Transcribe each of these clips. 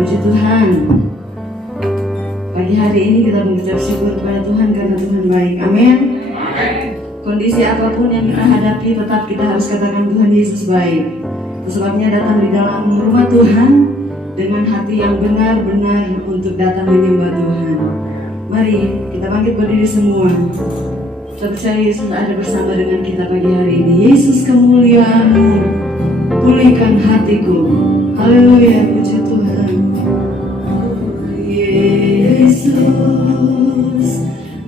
Puji Tuhan. Pagi hari ini kita mengucap syukur kepada Tuhan karena Tuhan baik. Amin. Kondisi apapun yang kita hadapi, tetap kita harus katakan Tuhan Yesus baik. Sebabnya datang di dalam rumah Tuhan dengan hati yang benar-benar untuk datang menyembah Tuhan. Mari kita bangkit berdiri semua. Saya percaya Yesus ada bersama dengan kita pagi hari ini. Yesus kemuliaan-Mu, pulihkan hatiku. Haleluya, puji Tuhan. Yesus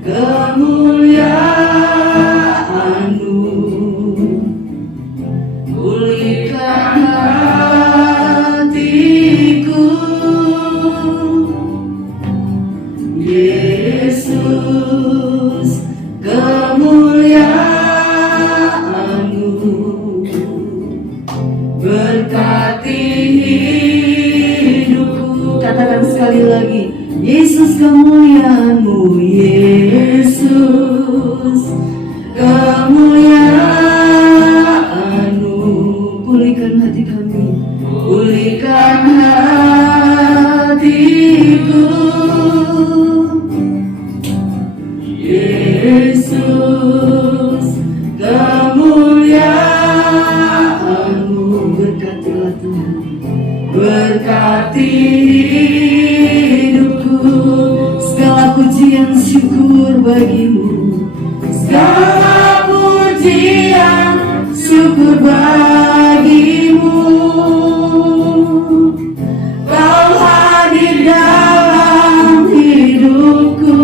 kemuliaan-Mu, pulihkan hatiku. Yesus kemuliaan-Mu, berkati hidupku. Katakan sekali lagi, Yesus kemuliaan-Mu, Yesus kemuliaan-Mu, pulihkan hati kami, pulihkan hatiku. Yesus kemuliaan-Mu, berkatilah Tuhan, berkati hidupku. Segala pujian syukur bagimu, segala pujian syukur bagimu. Kau hadir dalam hidupku.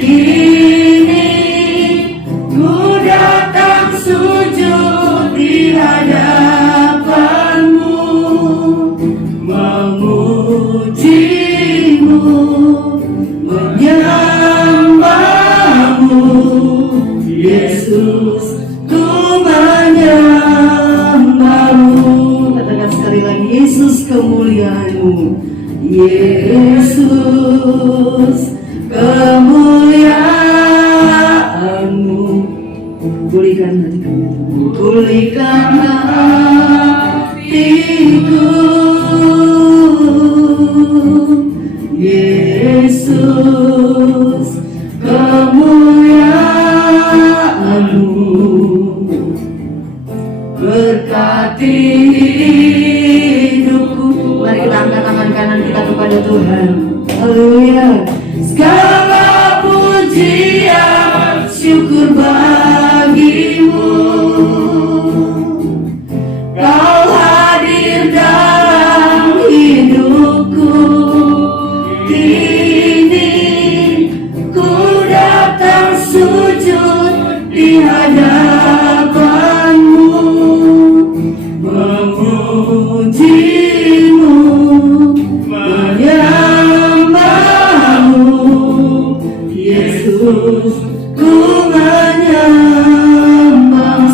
Kini ku datang sujud di hadapan-Mu, memuji-Mu, menyembah-Mu. Yesus, ku menyembah-Mu. Katakan sekali lagi, Yesus kemuliaan-Mu, Yesus kemuliaan-Mu, pulihkan hati kami, pulihkan hatiku. Yesus kemuliaan-Mu, berkati hidupku. Mari kita angkat tangan kanan kita kepada Tuhan. Haleluya. Segala pujian syukur bagimu. Kau hadir dalam hidupku. Kini ku datang sujud di hadapan-Mu, memuji-Mu, menyembah-Mu. Yesus, ku menyembah.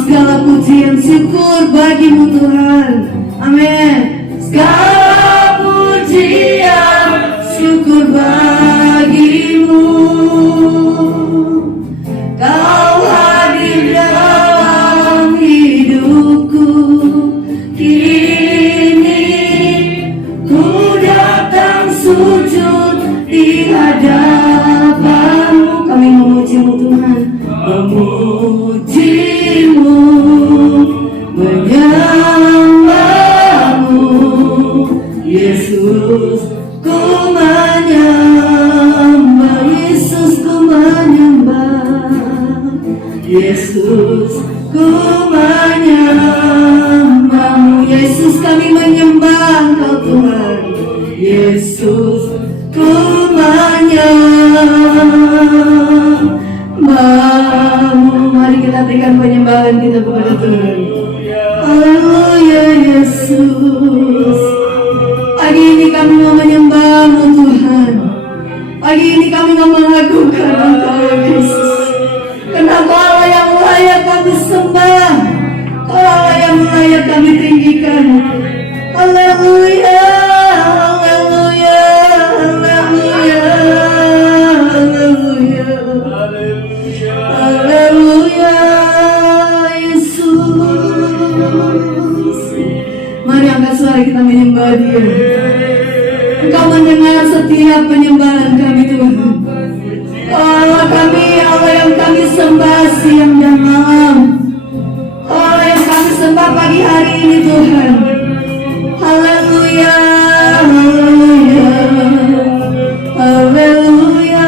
Segala pujian syukur bagimu Tuhan. Amin. Segala pujian syukur bagimu. Kau hadir dalam hidupku. Kini ku datang sujud di hadapan-Mu. Kami memuji-Mu Tuhan, memuji-Mu, menyembah-Mu. Yesus, ku menyembah. Yesus, ku menyembah. Yesus, ku menyembah-Mu. Yesus, kami menyembah Engkau Tuhan. Yesus, ku menyembah-Mu. Mari kita berikan penyembahan kita kepada Tuhan. Haleluya Yesus. Pagi ini kami mau menyembah-Mu Tuhan. Pagi ini kami mau mengagungkan Engkau Yesus. Karena Kau Allah yang layak kami sembah, Kau Allah yang layak kami tinggikan. Haleluya, haleluya, haleluya, haleluya, haleluya Yesus. Mari angkat suara kita menyembah Dia. Engkau mendengar setiap penyembahan kami Tuhan. Allah kami, Allah yang kami sembah siang dan malam, Allah yang kami sembah pagi hari ini Tuhan. Haleluya, haleluya, haleluya.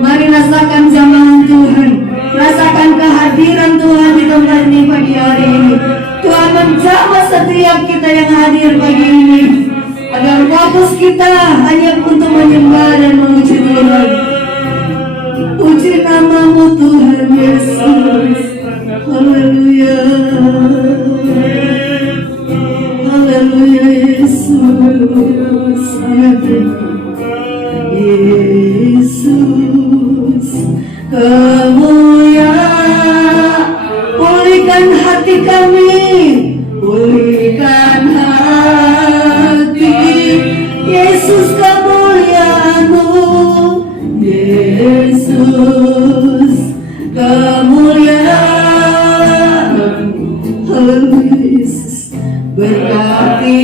Mari rasakan jamahan Tuhan, rasakan kehadiran Tuhan di tempat ini pagi hari ini. Tuhan menjamah setiap kita yang hadir pagi ini, agar fokus kita hanya untuk menyembah dan memuji Tuhan. Puji namamu Tuhan Yesus. Haleluya, haleluya Yesus. Yesus kemuliaan, pulihkan hati kami, pulihkan hati. Yesus kemuliaan-Mu, Yesus kemuliaan. Haleluya Yesus, berkati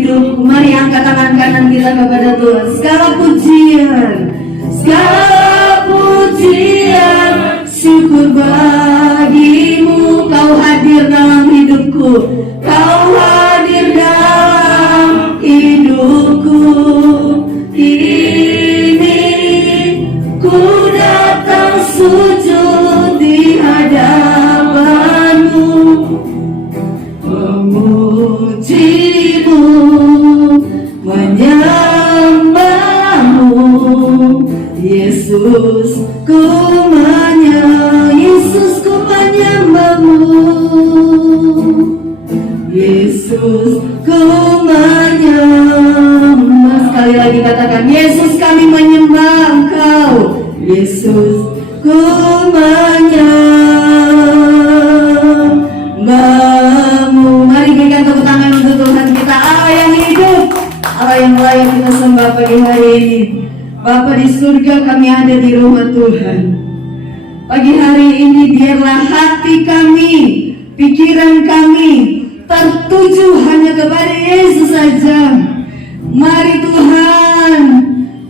hidupku. Mari angkat tangan kanan kita kepada Tuhan. Segala pujian, segala pujian, syukur bagimu. Kau hadir dalam hidupku, Kau hadir dalam hidupku. Ini ku datang sujud di hadapan-Mu, memuji-Mu, menyembah-Mu. Yesus ku Yesus ku menyembah-Mu, Yesus ku menyembah. Sekali lagi katakan, Yesus kami menyembah Engkau, Yesus ku menyembah-Mu. Mari berikan tepuk tangan untuk Tuhan kita, Allah yang hidup, Allah yang layak kita sembah pagi hari ini. Bapa di surga, kami ada di rumah Tuhan. Pagi hari ini biarlah hati kami, pikiran kami tertuju hanya kepada Yesus saja. Mari Tuhan,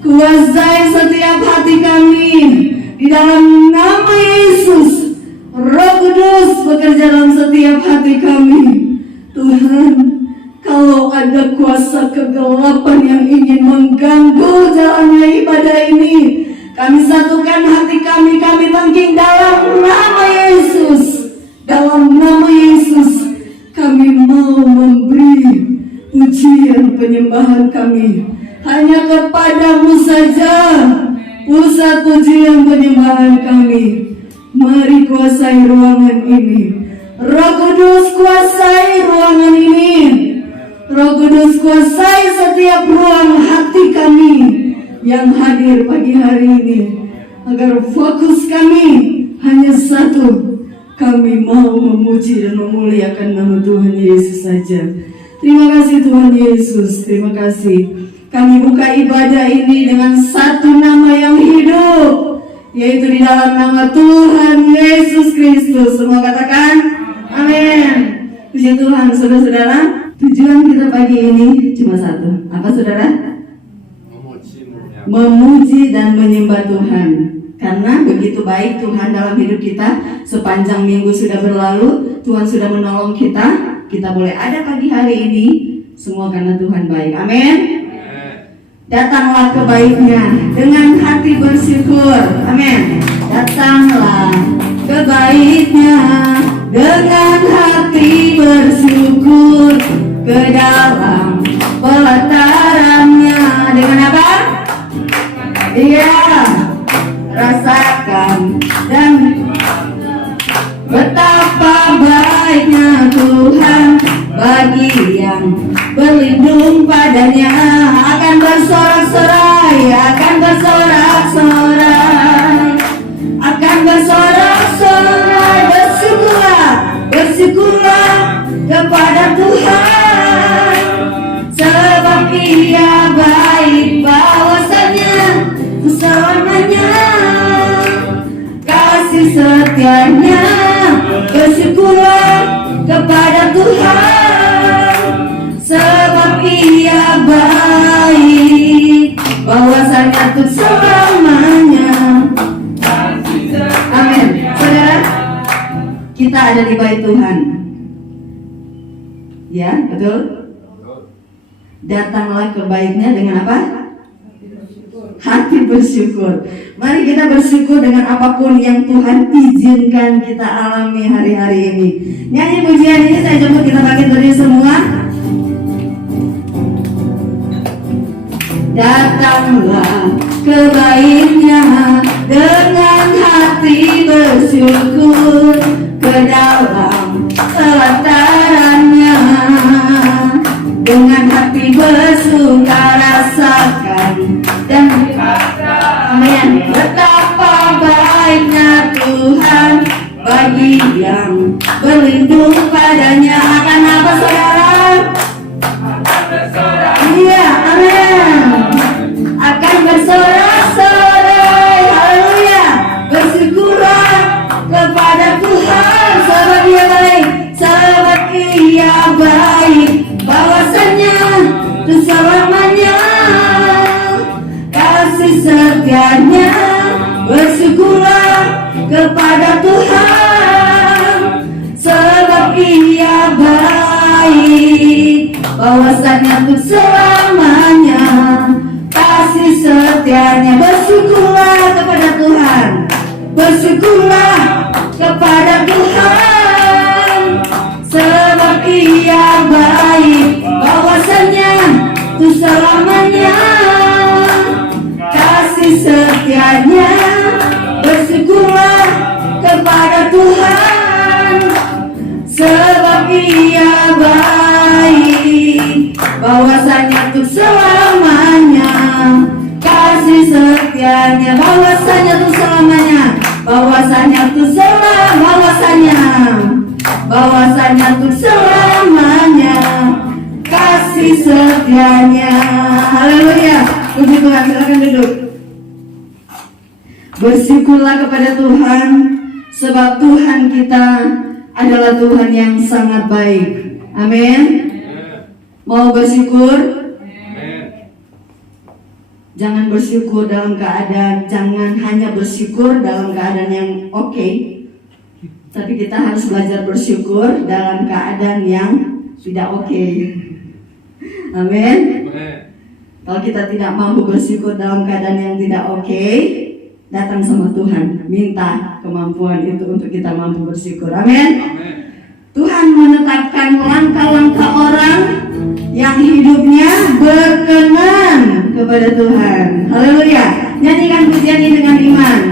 kuasai setiap hati kami di dalam nama Yesus. Roh Kudus bekerja dalam setiap hati kami. Tuhan, kalau ada kuasa kegelapan yang ingin mengganggu jalannya ibadah ini, kami satukan hati kami, kami tangking dalam nama Yesus. Dalam nama Yesus, kami mau memberi pujian penyembahan kami hanya kepadamu saja. Pusat pujian penyembahan kami, mari kuasai ruangan ini. Roh Kudus kuasai ruangan ini. Roh Kudus kuasai setiap ruang hati kami yang hadir pagi hari ini, agar fokus kami hanya satu. Kami mau memuji dan memuliakan nama Tuhan Yesus saja. Terima kasih Tuhan Yesus, terima kasih. Kami buka ibadah ini dengan satu nama yang hidup, yaitu di dalam nama Tuhan Yesus Kristus. Semua katakan amin. Puji Tuhan. Saudara-saudara, tujuan kita pagi ini cuma satu. Apa saudara? Memuji dan menyembah Tuhan. Karena begitu baik Tuhan dalam hidup kita. Sepanjang minggu sudah berlalu, Tuhan sudah menolong kita. Kita boleh ada pagi hari ini, semua karena Tuhan baik. Amin. Datanglah ke baiknya dengan hati bersyukur. Amin. Datanglah ke baiknya dengan hati bersyukur, ke dalam pelatarannya. Dengan apa? Iya, rasakan dan betapa baiknya Tuhan bagi yang berlindung padanya. Akan bersorak-sorai, akan bersorak-sorai, akan bersorak-sorai. Bersyukurlah, bersyukurlah kepada Tuhan, sebab Ia baik, bahwasanya selamanya kasih setianya. Bersyukurlah kepada Tuhan, bahwasanya untuk selamanya. Amin. Saudara, kita ada di bait Tuhan. Ya, betul? Datanglah ke baitnya dengan apa? Hati bersyukur. Mari kita bersyukur dengan apapun yang Tuhan izinkan kita alami hari-hari ini. Nyanyi pujian ini saya jemput kita bangkit berdiri semua. Datanglah ke baitnya dengan hati bersyukur, ke dalam pelatarannya dengan hati bersuka rasakan dan amin. Betapa baiknya Tuhan bagi yang berlindung padanya. Akan apa saudara? Iya, amin. Akan bersorak-sorai, haleluya. Bersyukurlah kepada Tuhan, sebab Ia baik, sebab Ia baik. Bahwasanya itu selamanya kasih setianya. Bersyukurlah kepada Tuhan, sebab Ia baik. Bahwasanya untuk selamanya kasih setianya. Bersyukurlah kepada Tuhan, bersyukurlah kepada Tuhan, sebab Ia baik. Bahwasanya untuk selamanya kasih setianya. Bersyukurlah kepada Tuhan, sebab Ia baik. Bahwasanya untuk selamanya kasih setianya. Bahwasanya untuk selamanya. Bahwasanya untuk bahwasanya untuk selamanya kasih setianya. Haleluya. Puji Tuhan, silakan duduk. Bersyukurlah kepada Tuhan, sebab Tuhan kita adalah Tuhan yang sangat baik. Amin. Mau bersyukur? Jangan bersyukur dalam keadaan, jangan hanya bersyukur dalam keadaan yang oke, tapi kita harus belajar bersyukur dalam keadaan yang tidak oke. Amin. Kalau kita tidak mampu bersyukur dalam keadaan yang tidak oke, datang sama Tuhan, minta kemampuan itu untuk kita mampu bersyukur. Amin. Tuhan menetapkan langkah-langkah orang yang hidupnya berkenan kepada Tuhan. Haleluya. Nyanyikan pujian ini dengan iman.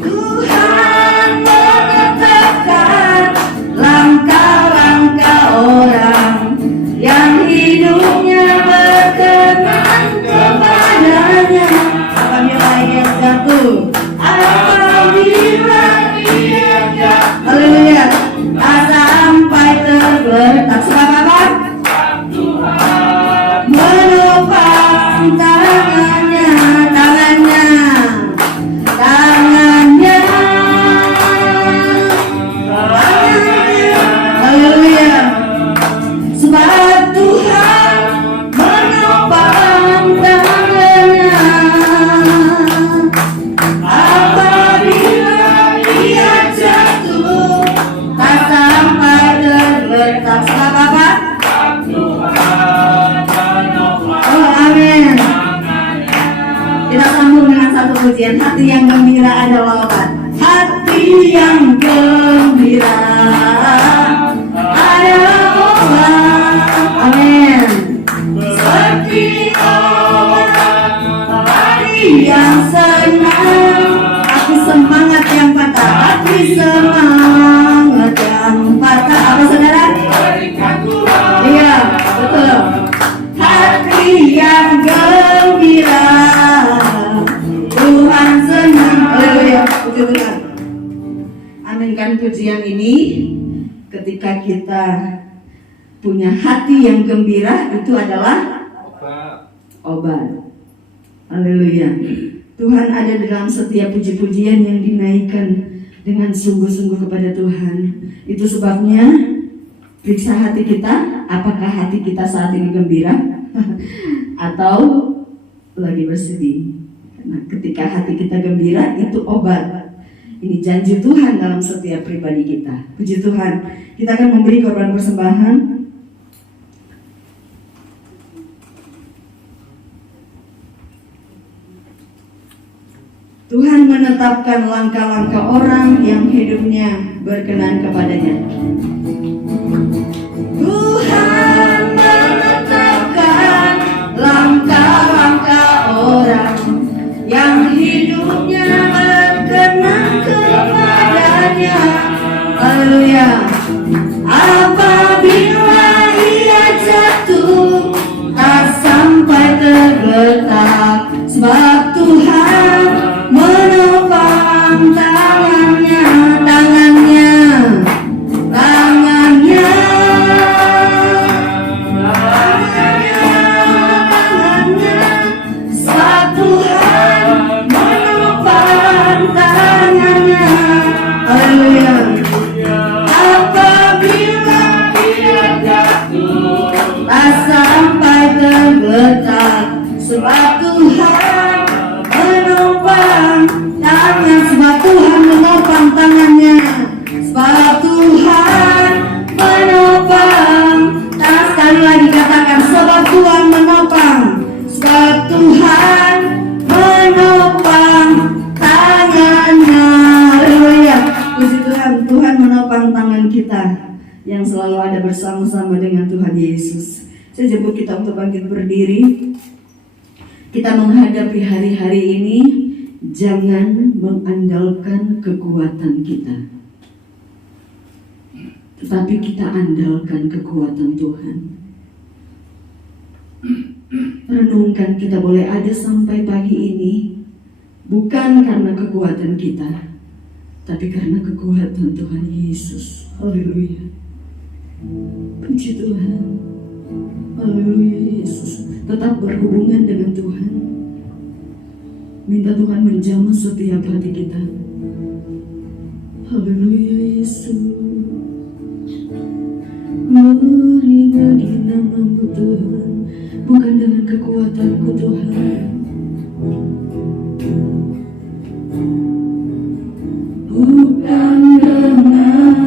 Tuhan menetapkan langkah-langkah orang yang hidupnya berkenan kepadanya. Apabila ia jatuh, apabila ia jatuh, haleluya, tak sampai tergeletak. Sebab apa? Menopang tangannya, haleluya. Sebab Tuhan menopang tangannya. Apabila ia jatuh, tak sampai tergeletak. Sebab apa? Oh, amin. Kita sambung dengan satu pujian. Hati yang gembira adalah obat. Hati yang gembira adalah obat. Amin. Seperti obat hati yang senang, hati semangat yang patah, hati semangat yang patah. Apa saudara? Iya, betul. Hati yang gembira, Tuhan senang. Haleluya, puji Tuhan. Aminkan pujian ini. Ketika kita punya hati yang gembira, itu adalah obat. Haleluya. Tuhan ada dalam setiap puji-pujian yang dinaikkan dengan sungguh-sungguh kepada Tuhan. Itu sebabnya Periksa hati kita, apakah hati kita saat ini gembira atau lagi bersedih. Karena ketika hati kita gembira, itu obat. Ini janji Tuhan dalam setiap pribadi kita. Puji Tuhan. Kita akan memberi korban persembahan. Tuhan menetapkan langkah-langkah orang yang hidupnya berkenan kepadanya. Tuhan menetapkan langkah-langkah orang yang hidupnya berkenan kepadanya. Haleluya. Apabila ia jatuh, tak sampai tergeletak, sebab Tuhan menopang tangannya, sebab Tuhan menopang tangannya. Haleluya. Apabila ia jatuh, tak sampai tergeletak, sebab Tuhan menopang tangan, sebab Tuhan menopang tangannya, sebab Tuhan menopang. Sekali lagi katakan, sebab Tuhan menopang, sebab Tuhan menopang tangannya. Haleluya. Puji Tuhan, Tuhan menopang tangan kita yang selalu ada bersama-sama dengan Tuhan Yesus. Saya jemput kita untuk bangkit berdiri. Kita menghadapi hari-hari ini, jangan mengandalkan kekuatan kita, tetapi kita andalkan kekuatan Tuhan. Renungkan, kita boleh ada sampai pagi ini bukan karena kekuatan kita, tapi karena kekuatan Tuhan Yesus. Haleluya. Puji Tuhan. Haleluya Yesus. Tetap berhubungan dengan Tuhan. Minta Tuhan menjamah setiap hati kita. Haleluya Yesus. Glory bagi nama-Mu Tuhan. Bukan dengan kekuatanku Tuhan, bukan dengan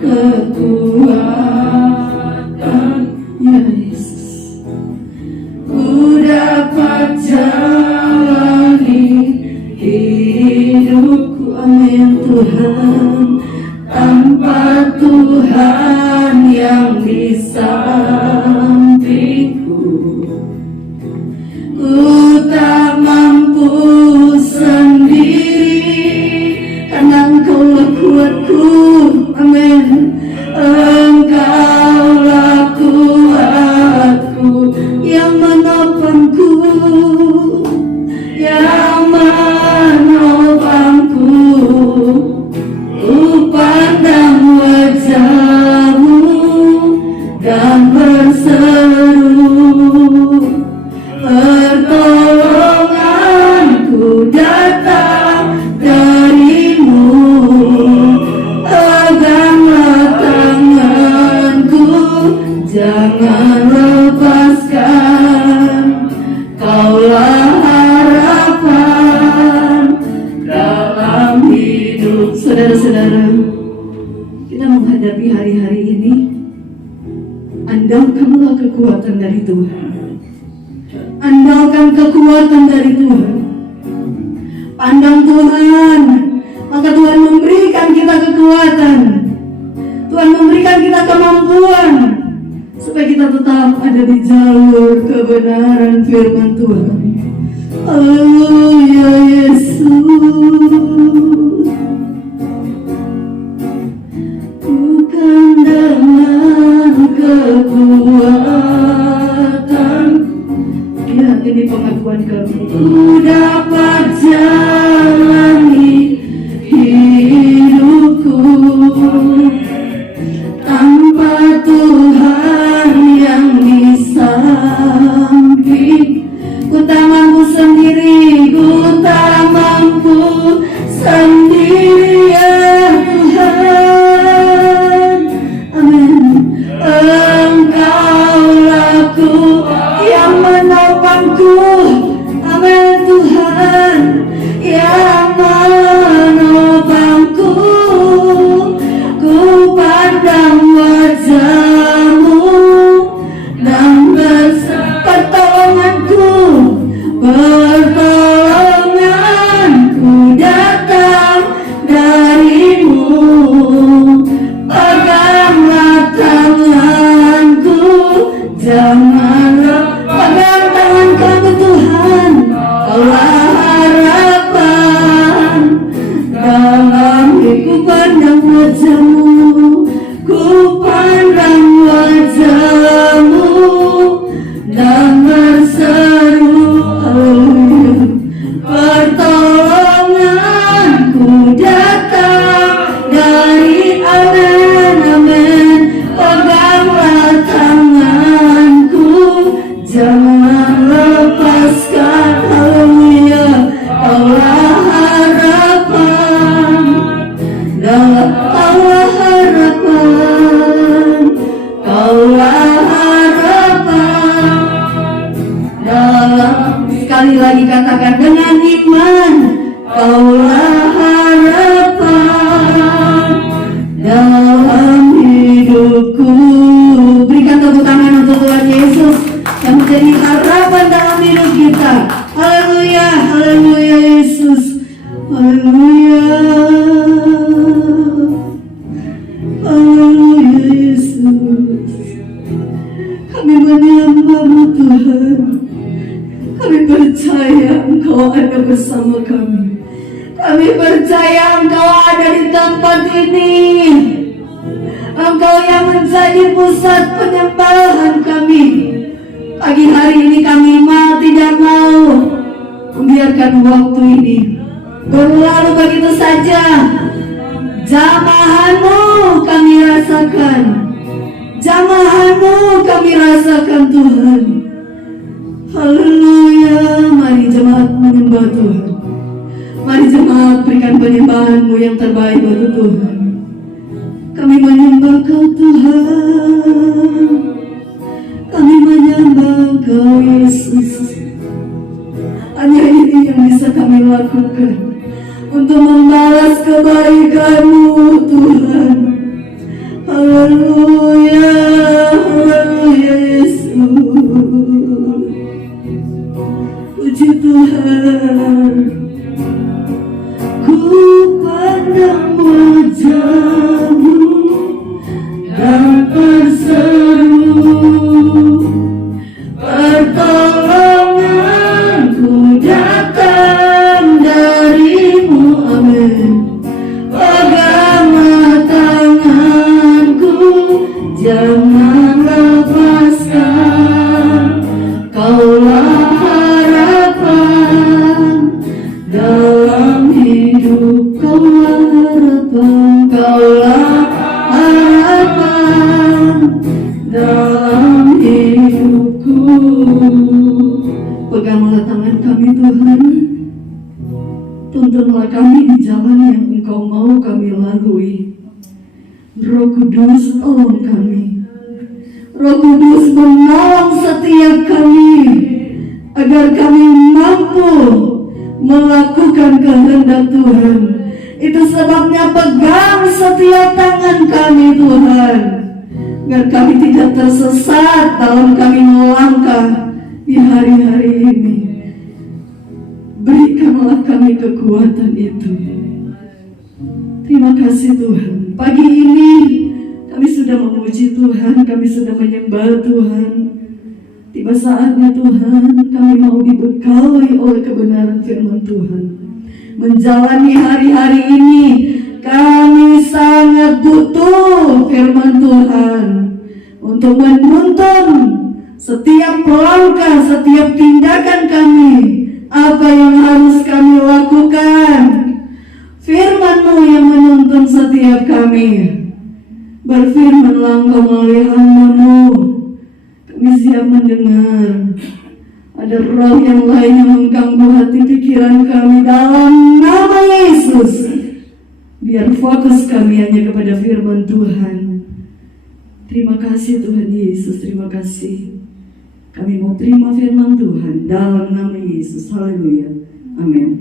kekuatan, ya Yesus, ku dapat jalani hidupku, amin Tuhan, tanpa Tuhan yang di sampingku. Ku tak mampu sendiri, karena Engkaulah kuatku, amin. Engkaulah kuatku, yang menopangku, yang menopangku. Ku pandang wajah-Mu dan berseru, pertolonganku datang dari-Mu. Peganglah tanganku, jangan lepaskan. Kaulah harapan dalam hidup. Saudara-saudara, kita menghadapi hari-hari ini, andalkanlah kekuatan dari Tuhan. Andalkan kekuatan dari Tuhan. Pandang Tuhan, maka Tuhan memberikan kita kekuatan. Tuhan memberikan kita kemampuan supaya kita tetap ada di jalur kebenaran firman Tuhan. Haleluya Yesus. Bukan dengan kekuatan, ya ini pengakuan kami, ku dapat jalani hidupku tanpa Tuhan yang di samping. Ku tak mampu sendiri, ku tak mampu sendiri, ya Tuhan, amin. Pertolonganku datang darimu, peganglah tanganku, jangan pegang tangan kami Tuhan, Kaulah harapan dalam ku pandang wajah-Mu, ku pandang wajah-Mu dan berseru haleluya. Pertolonganku datang dari amen, amen. Peganglah tanganku, jangan lepaskan haleluya. Kaulah harapan dalam Kaulah harapan, Kaulah harapan dalam. Sekali lagi katakan dengan iman, Kaulah harapan dalam hidupku. Berikan tepuk tangan untuk Tuhan Yesus yang menjadi harapan dalam hidup kita. Haleluya, haleluya Yesus, haleluya, haleluya Yesus. Kami menyembah-Mu Tuhan. Kami percaya Engkau ada bersama kami. Kami percaya Engkau ada di tempat ini. Engkau yang menjadi pusat penyembahan kami. Pagi hari ini kami tidak mau membiarkan waktu ini berlalu begitu saja. Jamahan-Mu kami rasakan. Jamahan-Mu kami rasakan Tuhan. Haleluya. Mari jemaat menyembah Tuhan. Mari jemaat berikan penyembahan-Mu yang terbaik untuk Tuhan. Kami menyembah Kau Tuhan. Kami menyembah Kau Yesus. Hanya ini yang bisa kami lakukan untuk membalas kebaikan-Mu Tuhan. Haleluya, haleluya Yesus. Puji Tuhan. Ku pandang wajah-Mu dan berseru, pertolonganku datang dari-Mu, amin. Peganglah tanganku, jangan lepaskan. Kaulah harapan dalam hidup, Kaulah harapan, Kaulah harapan dalam hidupku. Peganglah tangan kami Tuhan. Tuntunlah kami di jalan yang Engkau mau kami lalui. Roh Kudus tolong kami. Roh Kudus menolong setiap kami agar kami mampu melakukan kehendak Tuhan. Itu sebabnya pegang setiap tangan kami Tuhan, agar kami tidak tersesat dalam kami melangkah di hari-hari ini. Berikanlah kami kekuatan itu. Terima kasih Tuhan. Pagi ini kami sudah memuji Tuhan, kami sudah menyembah Tuhan. Tiba saatnya Tuhan, kami mau dibekali oleh kebenaran firman Tuhan. Menjalani hari-hari ini, kami sangat butuh firman Tuhan untuk menuntun setiap langkah, setiap tindakan kami. Apa yang harus kami lakukan? Firman-Mu yang menuntun setiap kami. Berfirmanlah Engkau melalui hamba-Mu. Kami siap mendengar. Ada roh yang lain yang mengganggu hati pikiran kami dalam nama Yesus. Biar fokus kami hanya kepada firman Tuhan. Terima kasih Tuhan Yesus, terima kasih. Kami mau terima firman Tuhan dalam nama Yesus. Haleluya. Amin.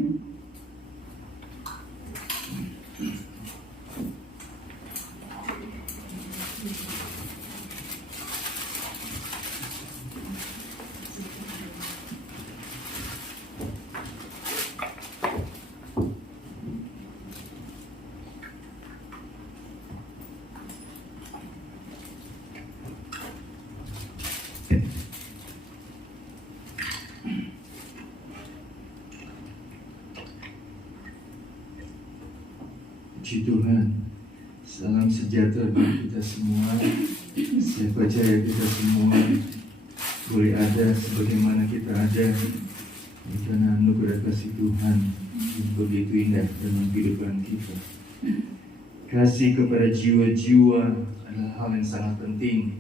Puji Tuhan. Salam sejahtera bagi kita semua. Saya percaya kita semua boleh ada sebagaimana kita ada karena anugerah kasih Tuhan yang begitu indah dalam kehidupan kita. Kasih kepada jiwa-jiwa adalah hal yang sangat penting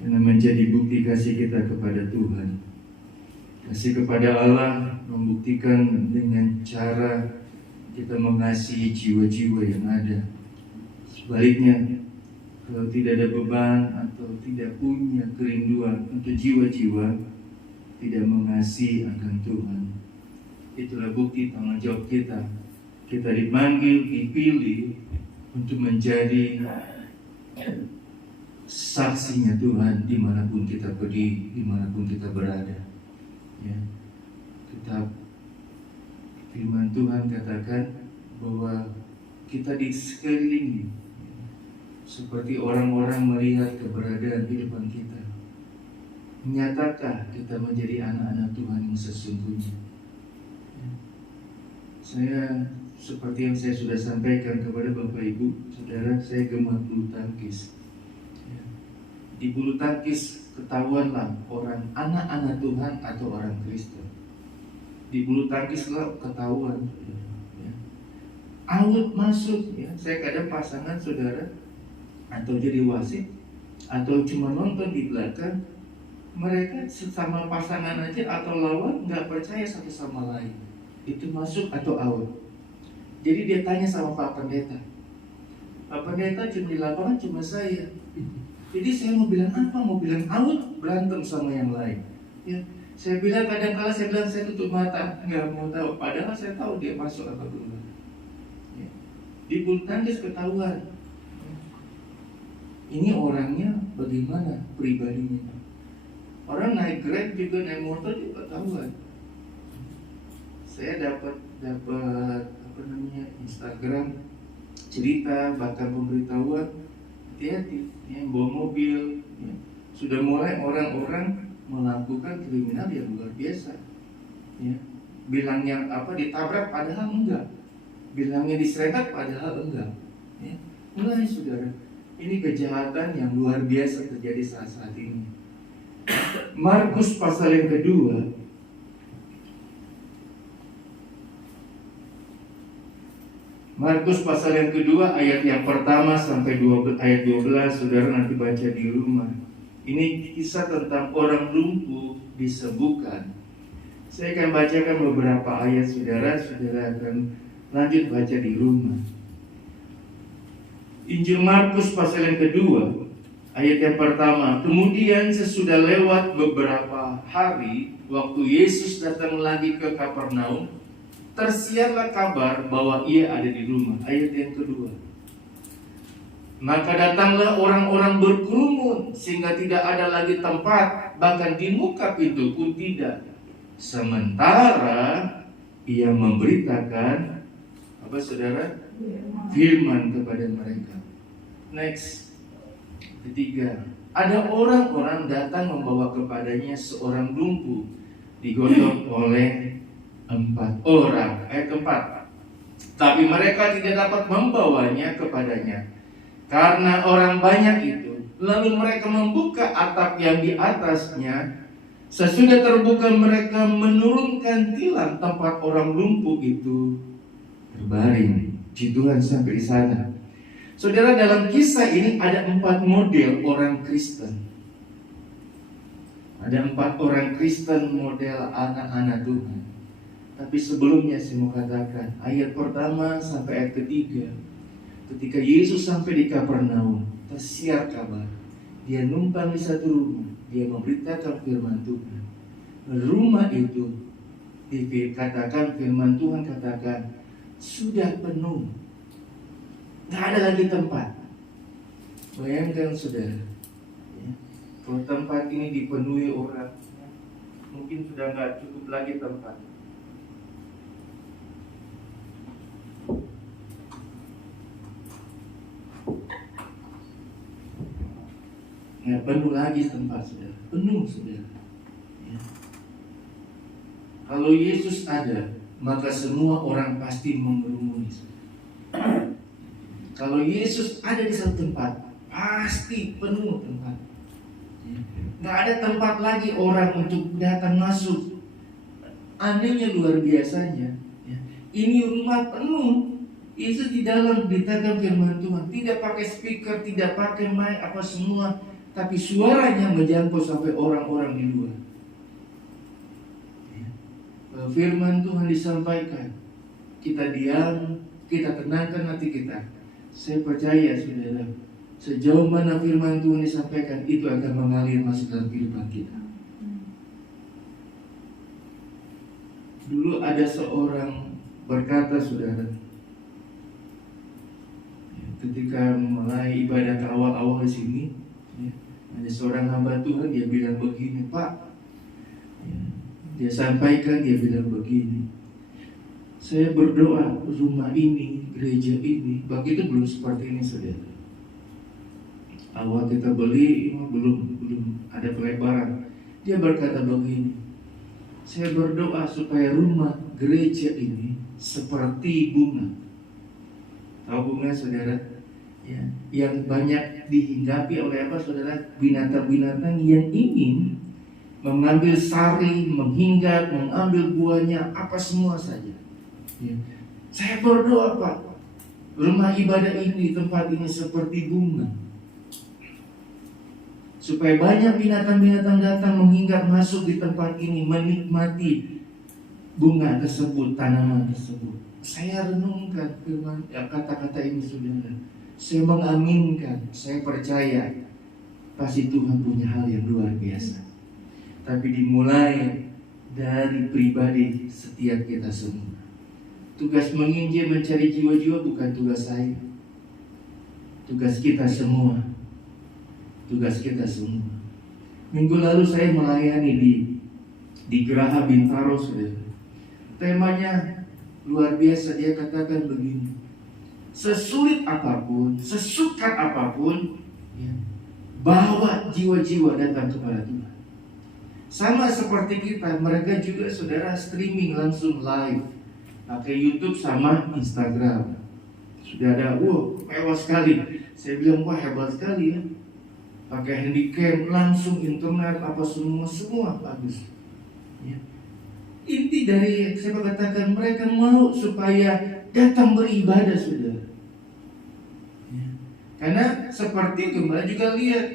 karena menjadi bukti kasih kita kepada Tuhan. Kasih kepada Allah membuktikan dengan cara kita mengasihi jiwa-jiwa yang ada. Sebaliknya, kalau tidak ada beban atau tidak punya kerinduan untuk jiwa-jiwa, tidak mengasihi akan Tuhan, itulah bukti tanggung jawab kita. Kita dipanggil, dipilih untuk menjadi saksinya Tuhan dimanapun kita pergi, dimanapun kita berada. Ya, tetap firman Tuhan katakan bahwa kita di sekeliling seperti orang-orang melihat keberadaan kehidupan kita. Nyatakah kita menjadi anak-anak Tuhan yang sesungguhnya? Saya seperti yang saya sudah sampaikan kepada Bapak Ibu, Saudara, saya gemar bulu tangkis. Di bulu tangkis ketahuanlah orang anak-anak Tuhan atau orang Kristen. Di bulu tangkis ketahuan. Out masuk, ya. Saya kadang pasangan saudara atau jadi wasit atau cuma nonton di belakang, mereka sesama pasangan aja atau lawan nggak percaya satu sama lain. Itu masuk atau out. Jadi dia tanya sama Pak Pendeta. Pak Pendeta cuma di lapangan cuma saya. Jadi saya mau bilang apa? Mau bilang out, berantem sama yang lain. Ya, saya bilang kadang-kala saya bilang saya tutup mata, nggak mau tahu. Padahal saya tahu dia masuk apa keluar. Ya. Di bulu tangkis ketahuan. Ini orangnya bagaimana pribadinya. Orang naik Grab juga naik motor juga ketahuan. Saya dapat Instagram cerita bahkan pemberitahuan hati-hati yang bawa mobil ya. Sudah mulai orang-orang melakukan kriminal yang luar biasa ya. Bilangnya ditabrak padahal enggak, bilangnya diserempet padahal enggak ya. Mulai saudara, ini kejahatan yang luar biasa terjadi saat ini. Markus pasal yang kedua Markus pasal yang kedua ayat yang pertama sampai ayat 12, saudara nanti baca di rumah. Ini kisah tentang orang lumpuh disembuhkan. Saya akan bacakan beberapa ayat, saudara akan lanjut baca di rumah. Injil Markus pasal yang kedua ayat yang pertama. Kemudian sesudah lewat beberapa hari, waktu Yesus datang lagi ke Kapernaum, tersiarlah kabar bahwa ia ada di rumah. Ayat yang kedua. Maka datanglah orang-orang berkerumun sehingga tidak ada lagi tempat, bahkan di muka pintu pun tidak. Sementara ia memberitakan apa saudara? Firman kepada mereka. Next. Ketiga, ada orang-orang datang membawa kepadanya seorang lumpuh digotong oleh 4 orang. Ayat 4. Tapi mereka tidak dapat membawanya kepadanya karena orang banyak itu. Lalu mereka membuka atap yang di atasnya. Sesudah terbuka mereka menurunkan tilam tempat orang lumpuh itu terbaring. Puji Tuhan sampai di sana. Saudara, dalam kisah ini ada 4 model orang Kristen. Ada 4 orang Kristen model anak-anak Tuhan. Tapi sebelumnya saya mau katakan ayat pertama sampai ayat ketiga. Ketika Yesus sampai di Kapernaum, tersiar kabar. Dia numpang di satu rumah. Dia memberitakan firman Tuhan. Rumah itu dikatakan firman Tuhan katakan sudah penuh. Gak ada lagi tempat. Bayangkan saudara ya, kalau tempat ini dipenuhi orang, mungkin sudah gak cukup lagi tempat. Ya, penuh lagi tempat saudara, penuh saudara ya. Kalau Yesus ada, maka semua orang pasti mengerumuni. Kalau Yesus ada di satu tempat, pasti penuh tempat. Nggak ada tempat lagi orang untuk datang masuk. Anehnya luar biasanya, ini rumah penuh. Yesus di dalam beritakan firman Tuhan, tidak pakai speaker, tidak pakai mic apa semua, tapi suaranya menjangkau sampai orang-orang di luar. Firman Tuhan disampaikan, kita diam, kita tenangkan hati kita. Saya percaya saudara, sejauh mana firman Tuhan disampaikan, itu akan mengalir masuk dalam kehidupan kita. Dulu ada seorang berkata saudara, ketika mulai ibadah awal-awal di sini, ada seorang hamba Tuhan, dia bilang begini, Pak, dia sampaikan, dia bilang begini, saya berdoa rumah ini, gereja ini, begitu belum seperti ini saudara. Awal kita beli belum ada pelebaran. Dia berkata begini, saya berdoa supaya rumah gereja ini seperti bunga. Tahu bunga saudara? Ya, yang banyak dihinggapi oleh apa saudara? Binatang-binatang yang ingin mengambil sari, menghinggap, mengambil buahnya, apa semua saja. Ya. Saya berdoa Pak, rumah ibadah ini, tempat ini seperti bunga, supaya banyak binatang-binatang datang mengingat masuk di tempat ini, menikmati bunga tersebut, tanaman tersebut. Saya renungkan firman, kata-kata ini saudara. Saya mengaminkan, saya percaya pasti Tuhan punya hal yang luar biasa. Tapi dimulai dari pribadi setiap kita semua. Tugas menginjil mencari jiwa-jiwa bukan tugas saya, tugas kita semua. Tugas kita semua. Minggu lalu saya melayani di Geraha Bintaro saudara. Temanya luar biasa, dia katakan begini, sesulit apapun, sesukar apapun, ya, bawa jiwa-jiwa datang kepada Tuhan. Sama seperti kita, mereka juga saudara streaming langsung live, pakai YouTube sama Instagram. Sudah ada, mewah sekali. Saya bilang, wah hebat sekali ya. Pakai handycam, langsung internet, apa semua bagus. Ya. Inti dari saya katakan, mereka mau supaya datang beribadah saudara. Ya. Karena seperti itu, mereka juga lihat,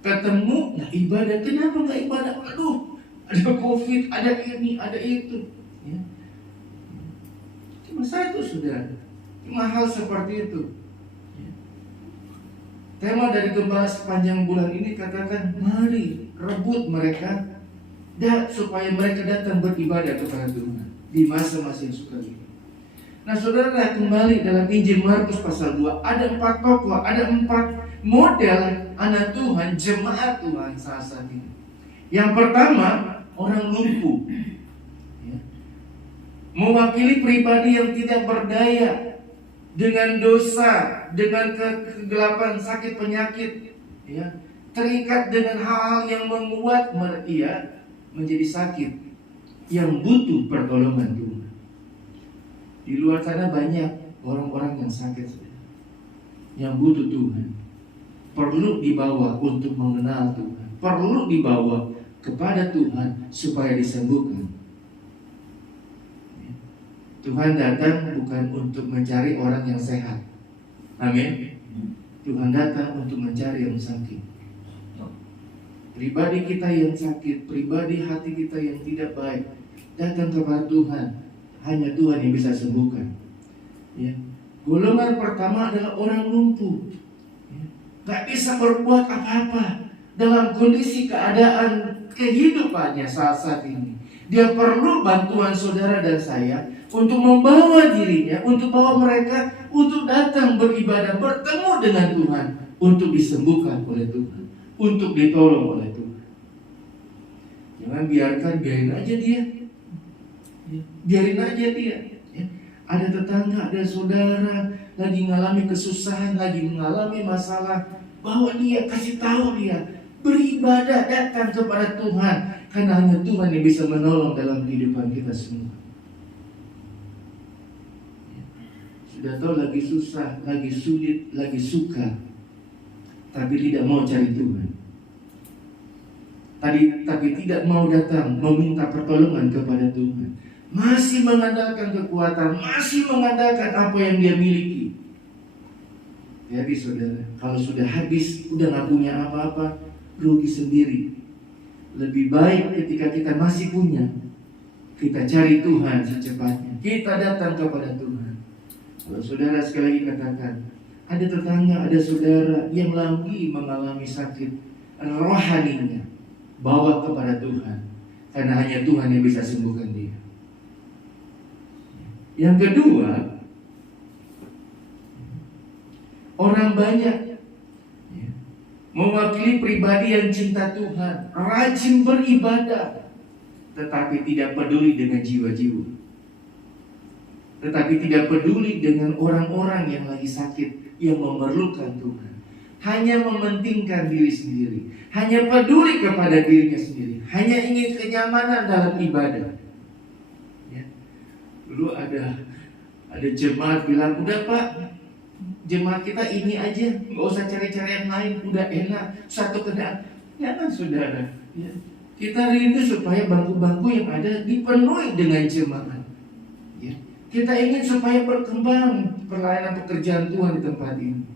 ketemu, nah ibadah, kenapa nggak ibadah? Aduh, ada COVID, ada ini, ada itu. Ya. Cuma satu saudara, cuma hal seperti itu. Tema dari gembala sepanjang bulan ini katakan, mari rebut mereka supaya mereka datang beribadah kepada Tuhan di masa-masa yang suka ini. Nah saudara, kembali dalam Injil Markus pasal 2, ada 4 tokoh, ada 4 model anak Tuhan, jemaat Tuhan saat ini. Yang pertama, orang lumpuh, ya. Mewakili pribadi yang tidak berdaya, dengan dosa, dengan kegelapan, sakit, penyakit, ya, terikat dengan hal-hal yang membuat ia menjadi sakit, yang butuh pertolongan Tuhan. Di luar sana banyak orang-orang yang sakit, yang butuh Tuhan, perlu dibawa untuk mengenal Tuhan, perlu dibawa kepada Tuhan supaya disembuhkan. Tuhan datang bukan untuk mencari orang yang sehat. Amin. Tuhan datang untuk mencari yang sakit. Pribadi kita yang sakit, pribadi hati kita yang tidak baik, datang kepada Tuhan. Hanya Tuhan yang bisa sembuhkan. Ya. Golongan pertama adalah orang lumpuh, ya. Gak bisa berbuat apa-apa dalam kondisi keadaan kehidupannya saat ini. Dia perlu bantuan saudara dan saya untuk membawa dirinya, untuk bawa mereka untuk datang beribadah, bertemu dengan Tuhan, untuk disembuhkan oleh Tuhan, untuk ditolong oleh Tuhan. Jangan biarin aja dia, biarin aja dia. Ada tetangga, ada saudara lagi mengalami kesusahan, lagi mengalami masalah, bawa dia, kasih tahu dia, beribadah, datang kepada Tuhan, karena hanya Tuhan yang bisa menolong dalam kehidupan kita semua. sudah tahu lagi susah, lagi sulit, lagi suka, tapi tidak mau cari Tuhan. Tapi tidak mau datang meminta pertolongan kepada Tuhan. Masih mengandalkan kekuatan, masih mengandalkan apa yang dia miliki. Jadi saudara, kalau sudah habis, udah gak punya apa-apa, rugi sendiri. Lebih baik ketika kita masih punya, kita cari Tuhan secepatnya. Kita datang kepada Tuhan. Kalau saudara sekali lagi katakan, ada tetangga, ada saudara yang lagi mengalami sakit rohaninya, bawa kepada Tuhan. Karena hanya Tuhan yang bisa sembuhkan dia. Yang kedua, orang banyak mewakili pribadi yang cinta Tuhan, rajin beribadah, tetapi tidak peduli dengan jiwa-jiwa. Tetapi tidak peduli dengan orang-orang yang lagi sakit, yang memerlukan Tuhan. Hanya mementingkan diri sendiri, hanya peduli kepada dirinya sendiri, hanya ingin kenyamanan dalam ibadah. Ya. Dulu ada jemaat bilang, udah Pak, jemaat kita ini aja, nggak usah cari-cari yang lain, udah enak, satu kendaraan. Ya kan saudara, ya. Kita rindu supaya bangku-bangku yang ada dipenuhi dengan jemaat. Ya. Kita ingin supaya berkembang pelayanan pekerjaan Tuhan di tempat ini.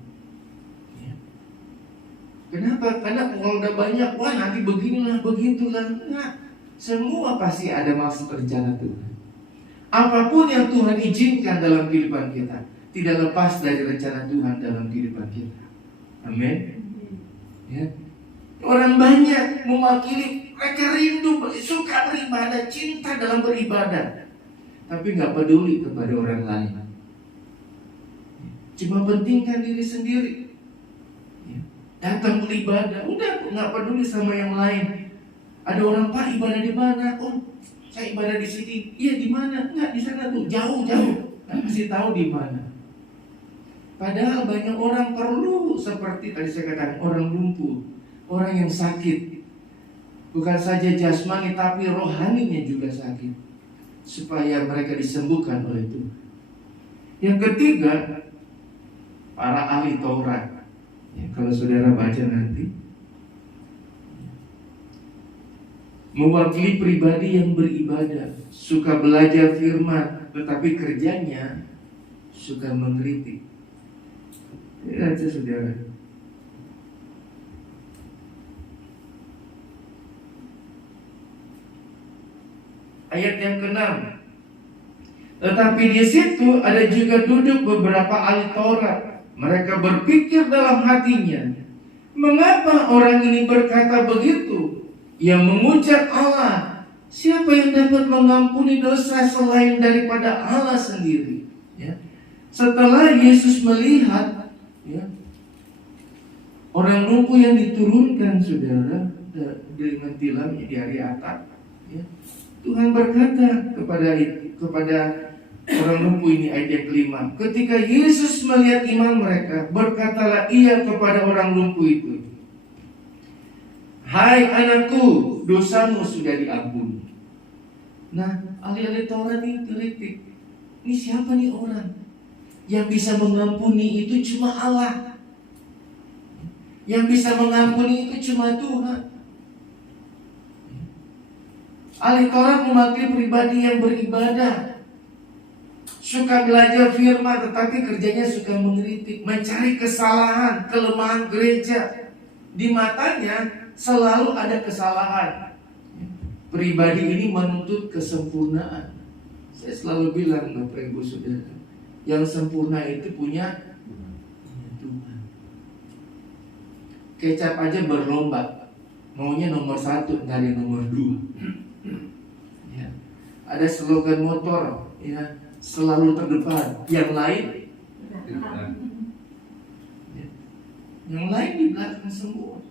Kenapa? Karena kalau udah banyak, wah nanti beginilah, begitulah. Nah, semua pasti ada maksud rencana Tuhan. Apapun yang Tuhan izinkan dalam kehidupan kita, tidak lepas dari rencana Tuhan dalam kehidupan kita. Amin. Ya. Orang banyak mewakili, mereka rindu, suka beribadah, cinta dalam beribadah, tapi nggak peduli kepada orang lain. Cuma pentingkan diri sendiri. Datang beribadah, udah nggak peduli sama yang lain. Ada orang, Pak, ibadah di mana? Oh, saya ibadah di sini. Iya, di mana? Nggak, di sana tuh, jauh-jauh. Nggak kasih tahu di mana. Padahal banyak orang perlu seperti tadi saya katakan, orang lumpuh, orang yang sakit. Bukan saja jasmani, tapi rohaninya juga sakit. Supaya mereka disembuhkan oleh Tuhan. Yang ketiga, para ahli Taurat. Ya, kalau saudara baca nanti, mewakili pribadi yang beribadah, suka belajar firman, tetapi kerjanya suka mengkritik. Lihat saudara. Ayat yang ke-6. Tetapi di situ ada juga duduk beberapa ahli Taurat. Mereka berpikir dalam hatinya, mengapa orang ini berkata begitu? Yang mengucap Allah, siapa yang dapat mengampuni dosa selain daripada Allah sendiri? Ya. Setelah Yesus melihat, ya, orang lumpuh yang diturunkan, saudara, dengan tilamnya di hari Atap, ya, Tuhan berkata kepada orang lumpuh ini, ayat yang ke-5. Ketika Yesus melihat iman mereka, berkatalah ia kepada orang lumpuh itu, hai anakku, dosamu sudah diampuni. Nah, ahli-ahli Taurat ini kritik. Ini siapa nih orang? Yang bisa mengampuni itu cuma Allah. Yang bisa mengampuni itu cuma Tuhan. Ahli Taurat mewakili pribadi yang beribadah, suka belajar firman, tetapi kerjanya suka mengkritik, mencari kesalahan, kelemahan gereja. Di matanya selalu ada kesalahan. Pribadi ini menuntut kesempurnaan. Saya selalu bilang, Bapak Ibu Saudara, yang sempurna itu punya Tuhan. Kecap aja berlomba, maunya nomor 1, nggak ada nomor 2. Ya. Ada slogan motor, ya, selalu terdepan, yang lain yang lain di belakang semua.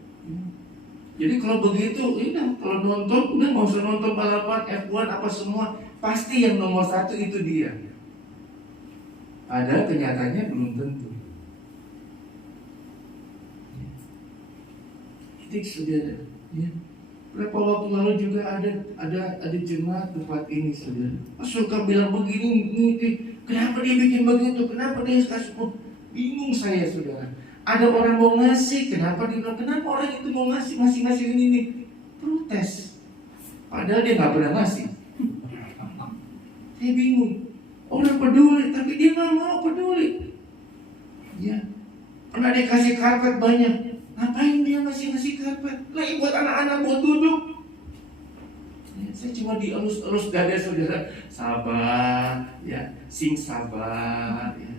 Jadi kalau begitu, kalau nonton, udah nggak usah nonton balapan F1 apa semua, pasti yang nomor 1 itu dia. Ada kenyataannya belum tentu. Jadi saudara, ya. Berapa waktu lalu juga ada jemaat tempat ini, saudara. Suka bilang begini, Kenapa dia bikin begitu? Kenapa dia kasih? Bingung saya, saudara. Ada orang mau ngasih, kenapa dia bilang, kenapa orang itu mau ngasih ini? Protes. Padahal dia nggak pernah ngasih. Saya bingung. Orang peduli, tapi dia nggak mau peduli. Ya, pernah dikasih karpet banyak. Ngapain dia ngasih karpet? Lagi buat anak-anak buat duduk. Ya, saya cuma dielus-elus dada, saudara. Sabar, ya, sing sabar, ya.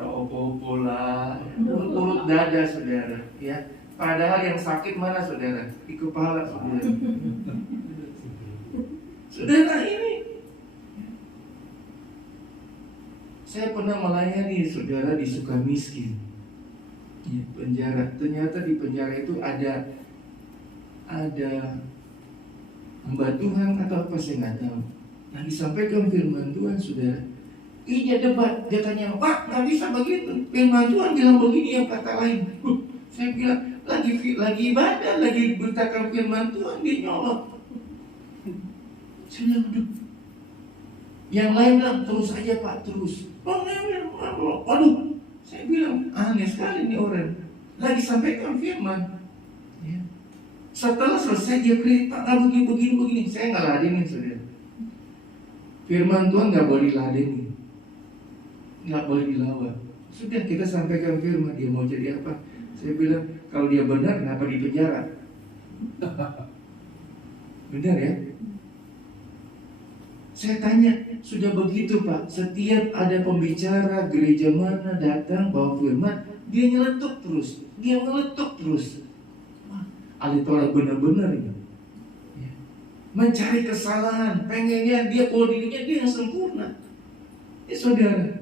Opo-opo lah, urut dada, saudara. Ya, padahal yang sakit mana, saudara? Di kepala, saudara. Saudara, ini saya pernah melayani saudara di Sukamiskin, ya, penjara. Ternyata di penjara itu ada hamba Tuhan atau apa, saya nggak tahu. Nah, disampaikan firman Tuhan, saudara. Dia debat, dia tanya, Pak, nggak bisa begitu. Firman Tuhan bilang begini, yang kata lain. Saya bilang, lagi ibadah, lagi beritakan firman Tuhan, dia nyolot. Saya bilang, aduh. Yang lain bilang, terus aja Pak, terus. Waduh, saya bilang, aneh sekali nih orang. Lagi sampaikan firman. Ya. Setelah selesai dia kritik, Pak, nggak begini. Saya nggak ladenin, saudara. Firman Tuhan nggak boleh diladenin, nggak boleh dilawan. Sudah, kita sampaikan firman, dia mau jadi apa? Saya bilang, kalau dia benar, kenapa di penjara? Benar ya? Saya tanya, sudah begitu Pak, setiap ada pembicara gereja mana datang bawa firman, dia nyeletuk terus. Wah, alitola benar-benar ini. Ya. Mencari kesalahan, pengennya dia, kalau dirinya dia yang sempurna. Ya saudara.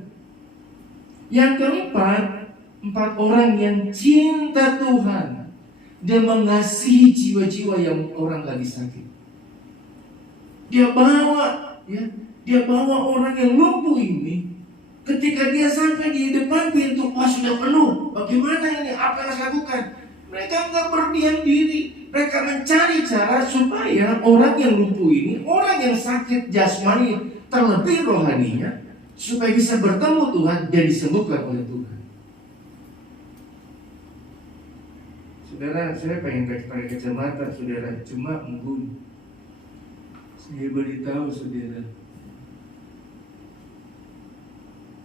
Yang keempat, 4 orang yang cinta Tuhan dan mengasihi jiwa-jiwa yang orang lagi sakit. Dia bawa orang yang lumpuh ini. Ketika dia sampai di depan pintu, wah sudah penuh. Bagaimana ini? Apa yang harus lakukan? Mereka nggak berdiam diri. Mereka mencari cara supaya orang yang lumpuh ini, orang yang sakit jasmani, terlebih rohaninya, supaya bisa bertemu Tuhan dan disembuhkan oleh Tuhan. Saudara, saya pengen pakai kacamata, saudara, cuma embun. Saya beritahu saudara,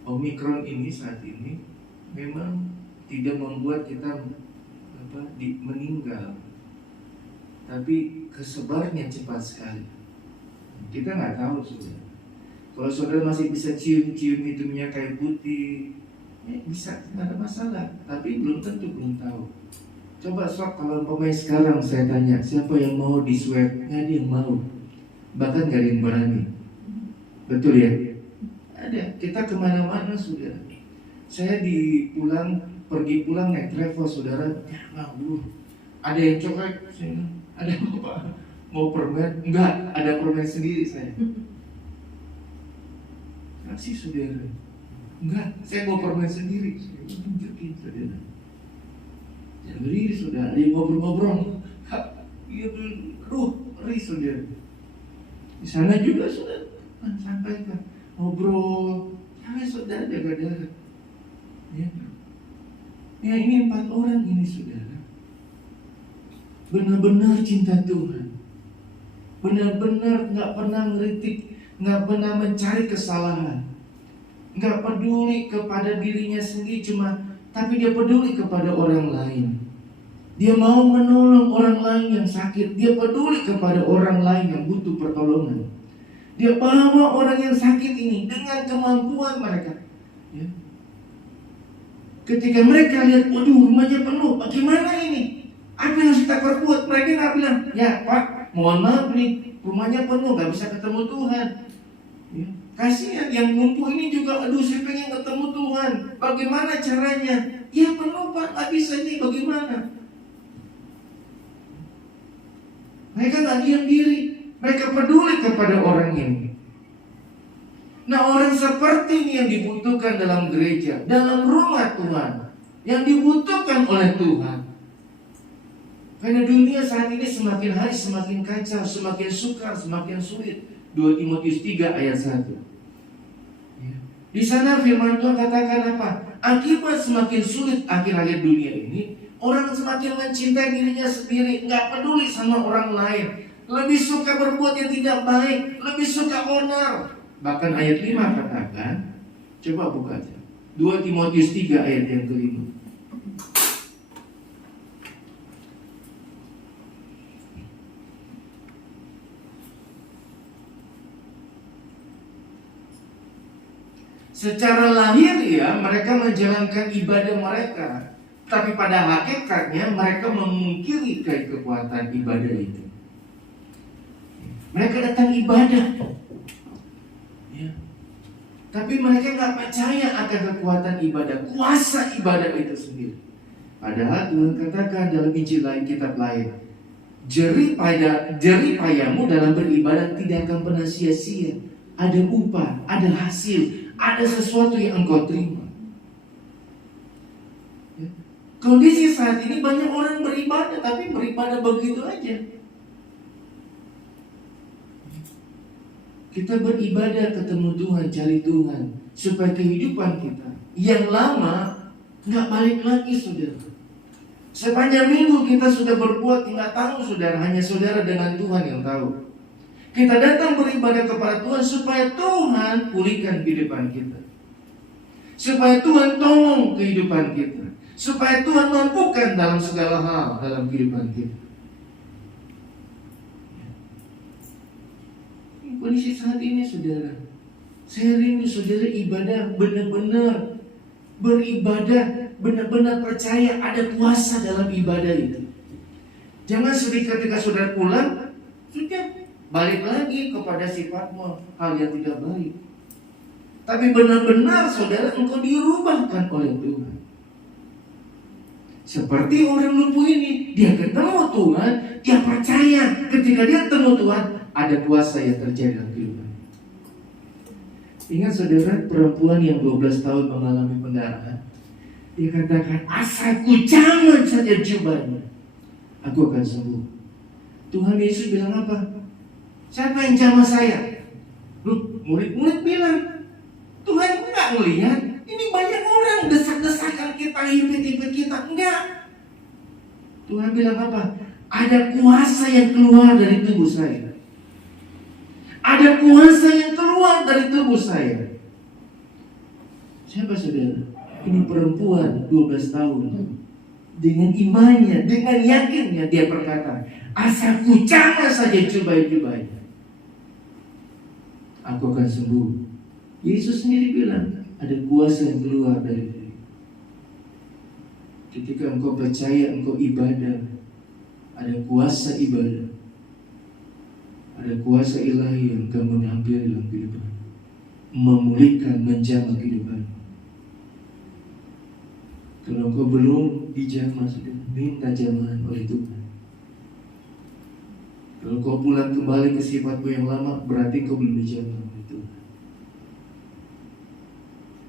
Omikron ini saat ini memang tidak membuat kita meninggal, tapi kesebarnya cepat sekali. Kita nggak tahu saudara. Kalau saudara masih bisa cium itu minyak kayu putih, ya bisa, nggak ada masalah. Tapi belum tentu, belum tahu. Coba kalau pemain sekarang saya tanya, siapa yang mau di swab? Nggak ada yang mau. Bahkan gak ada yang berani. Betul ya? Ada. Kita kemana-mana saudara. Saya pergi pulang naik travel saudara. Ada yang coklat, ada apa? Mau permen? Enggak, ada permen sendiri saya. Kasih saudara. Enggak, saya mau permen sendiri. Saya tunjukin saudara. Jangan berdiri saudara. Ada yang ngobrol-ngobrol. Iya, ngeri saudara. Di sana juga sudah sampaikan, ngobrol, jangan saudara jaga jarak. Ya ini 4 orang ini saudara, benar-benar cinta Tuhan, benar-benar nggak pernah ngeritik, nggak pernah mencari kesalahan, nggak peduli kepada dirinya sendiri tapi dia peduli kepada orang lain. Dia mau menolong orang lain yang sakit. Dia peduli kepada orang lain yang butuh pertolongan. Dia bawa orang yang sakit ini dengan kemampuan mereka. Ya. Ketika mereka lihat, waduh rumahnya penuh, bagaimana ini? Apa yang harus kita perbuat? Mereka nggak bilang, ya Pak, mohon maaf nih, rumahnya penuh, nggak bisa ketemu Tuhan. Ya. Kasihan yang lumpuh ini juga, aduh saya pengen ketemu Tuhan. Bagaimana caranya? Ya penuh Pak, nggak bisa nih, bagaimana? Mereka nggak diam diri, mereka peduli kepada orang ini. Nah, orang seperti ini yang dibutuhkan dalam gereja, dalam rumah Tuhan, yang dibutuhkan oleh Tuhan. Karena dunia saat ini semakin hari semakin kacau, semakin sukar, semakin sulit. 2 Timotius 3 ayat 1. Ya. Di sana firman Tuhan katakan apa? Akibat semakin sulit akhir-akhir dunia ini, orang semakin mencintai dirinya sendiri, nggak peduli sama orang lain, lebih suka berbuat yang tidak baik, lebih suka onar. Bahkan ayat 5 katakan, coba buka aja, 2 Timotius 3 ayat yang kelima. Secara lahir ya mereka menjalankan ibadah mereka, tapi pada hakikatnya mereka memungkiri kekuatan ibadah itu. Mereka datang ibadah, ya. Tapi mereka nggak percaya akan kekuatan ibadah, kuasa ibadah itu sendiri. Padahal Tuhan katakan dalam Injil lain, kitab lain, jerih payamu dalam beribadah tidak akan pernah sia-sia. Ada upah, ada hasil, ada sesuatu yang engkau terima. Ya. Kondisi saat ini banyak orang beribadah, tapi beribadah begitu aja. Kita beribadah ketemu Tuhan, cari Tuhan, supaya kehidupan kita yang lama nggak balik lagi, saudara. Sepanjang minggu kita sudah berbuat, nggak tahu saudara, hanya saudara dengan Tuhan yang tahu. Kita datang beribadah kepada Tuhan supaya Tuhan pulihkan kehidupan kita, supaya Tuhan tolong kehidupan kita, supaya Tuhan mampukan dalam segala hal dalam kehidupan kita. Kondisi saat ini saudara, saya rindu saudara ibadah benar-benar beribadah, benar-benar percaya ada kuasa dalam ibadah itu. Jangan sedih ketika saudara pulang, sudah balik lagi kepada sifatmu, hal yang tidak baik. Tapi benar-benar saudara engkau dirubahkan oleh Tuhan. Seperti orang lumpuh ini, dia ketemu Tuhan, dia percaya ketika dia ketemu Tuhan, ada kuasa yang terjadi dalam kehidupan. Ingat saudara, perempuan yang 12 tahun mengalami pendarahan, dia katakan, asalku jangan saja jubahnya, aku akan sembuh. Tuhan Yesus bilang apa? Siapa yang jamah saya? Murid-murid bilang, Tuhan enggak melihat, ini banyak orang desak-desakan kita, himpit-himpit kita. Enggak. Tuhan bilang apa? Ada kuasa yang keluar dari tubuh saya. Ada kuasa yang keluar dari tubuh saya. Siapa saudara? Ini perempuan 12 tahun. Dengan imannya, dengan yakinnya dia berkata, asalku jamah saja jubah-jubahnya, aku akan sembuh. Yesus sendiri bilang, ada kuasa yang keluar dari diri. Ketika engkau percaya, engkau ibadah, ada kuasa ibadah, ada kuasa ilahi yang akan menghampiri dalam kehidupan, memulihkan, menjamah kehidupan. Kalau engkau belum dijamah, sudah minta jamahan oleh Tuhan. Kalau kau pulang kembali ke sifatmu yang lama, berarti kau belum dijamah oleh Tuhan.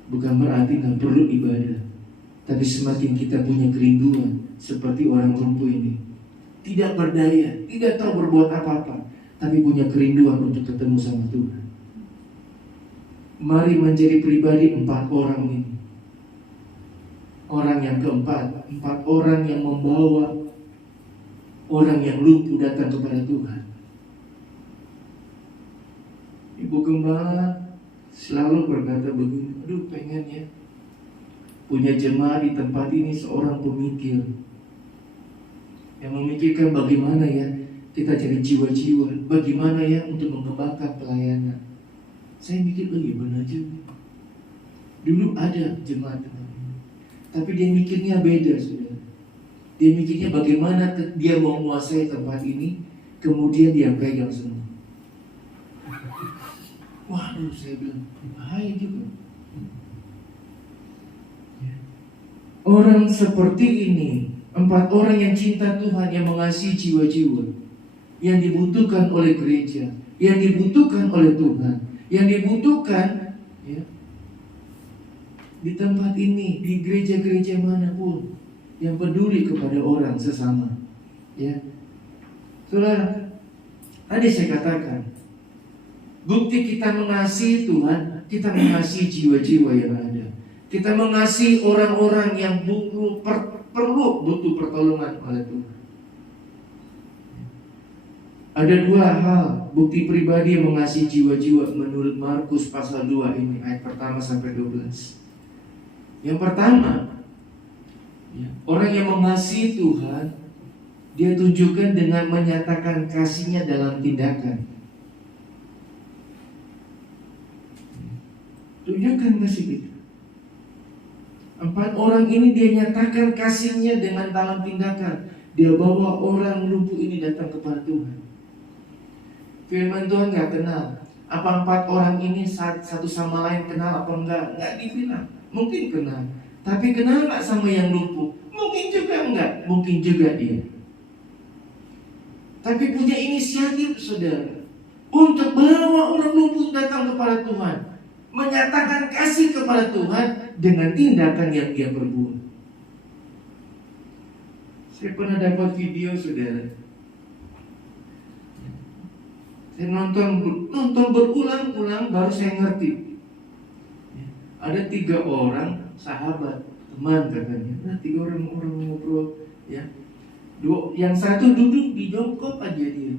Bukan berarti nggak perlu ibadah, tapi semakin kita punya kerinduan seperti orang lumpuh ini, tidak berdaya, tidak tahu berbuat apa-apa, tapi punya kerinduan untuk ketemu sama Tuhan. Mari menjadi pribadi 4 orang ini. Orang yang keempat, 4 orang yang membawa orang yang lumpuh datang kepada Tuhan. Ibu Gembala selalu berkata begini, aduh pengen ya punya jemaat di tempat ini seorang pemikir yang memikirkan bagaimana ya kita cari jiwa-jiwa, bagaimana ya untuk mengembangkan pelayanan. Saya mikir benar juga. Dulu ada jemaat ini, tapi dia mikirnya beda, saudara. Dia mikirnya bagaimana dia mau menguasai tempat ini, kemudian dia pegang semua. Waduh, saya bilang bahaya juga. Orang seperti ini, 4 orang yang cinta Tuhan, yang mengasihi jiwa-jiwa, yang dibutuhkan oleh gereja, yang dibutuhkan oleh Tuhan, yang dibutuhkan ya, di tempat ini, di gereja-gereja manapun, yang peduli kepada orang sesama. Ya, saudara, tadi saya katakan, bukti kita mengasihi Tuhan kita mengasihi jiwa-jiwa yang ada. Kita mengasihi orang-orang yang perlu butuh pertolongan oleh Tuhan. Ada dua hal bukti pribadi yang mengasihi jiwa-jiwa menurut Markus pasal 2 ini, ayat pertama sampai 12. Yang pertama, orang yang mengasihi Tuhan, dia tunjukkan dengan menyatakan kasihnya dalam tindakan. Tunjukkan kasih kita. 4 orang ini dia nyatakan kasihnya dengan dalam tindakan. Dia bawa orang lumpuh ini datang kepada Tuhan. Firman Tuhan gak kenal apa 4 orang ini satu sama lain kenal apa enggak. Gak dibilang. Mungkin kenal, tapi kenal gak sama yang lumpuh? Mungkin juga enggak. Mungkin juga iya. Tapi punya inisiatif saudara untuk bawa orang lumpuh datang kepada Tuhan, menyatakan kasih kepada Tuhan dengan tindakan yang dia perbuat. Saya pernah dapat video saudara. Saya nonton berulang-ulang baru saya ngerti. Ada 3 orang sahabat, teman katanya. Nah 3 orang ngobrol, ya. Yang satu duduk di jongkok aja dia.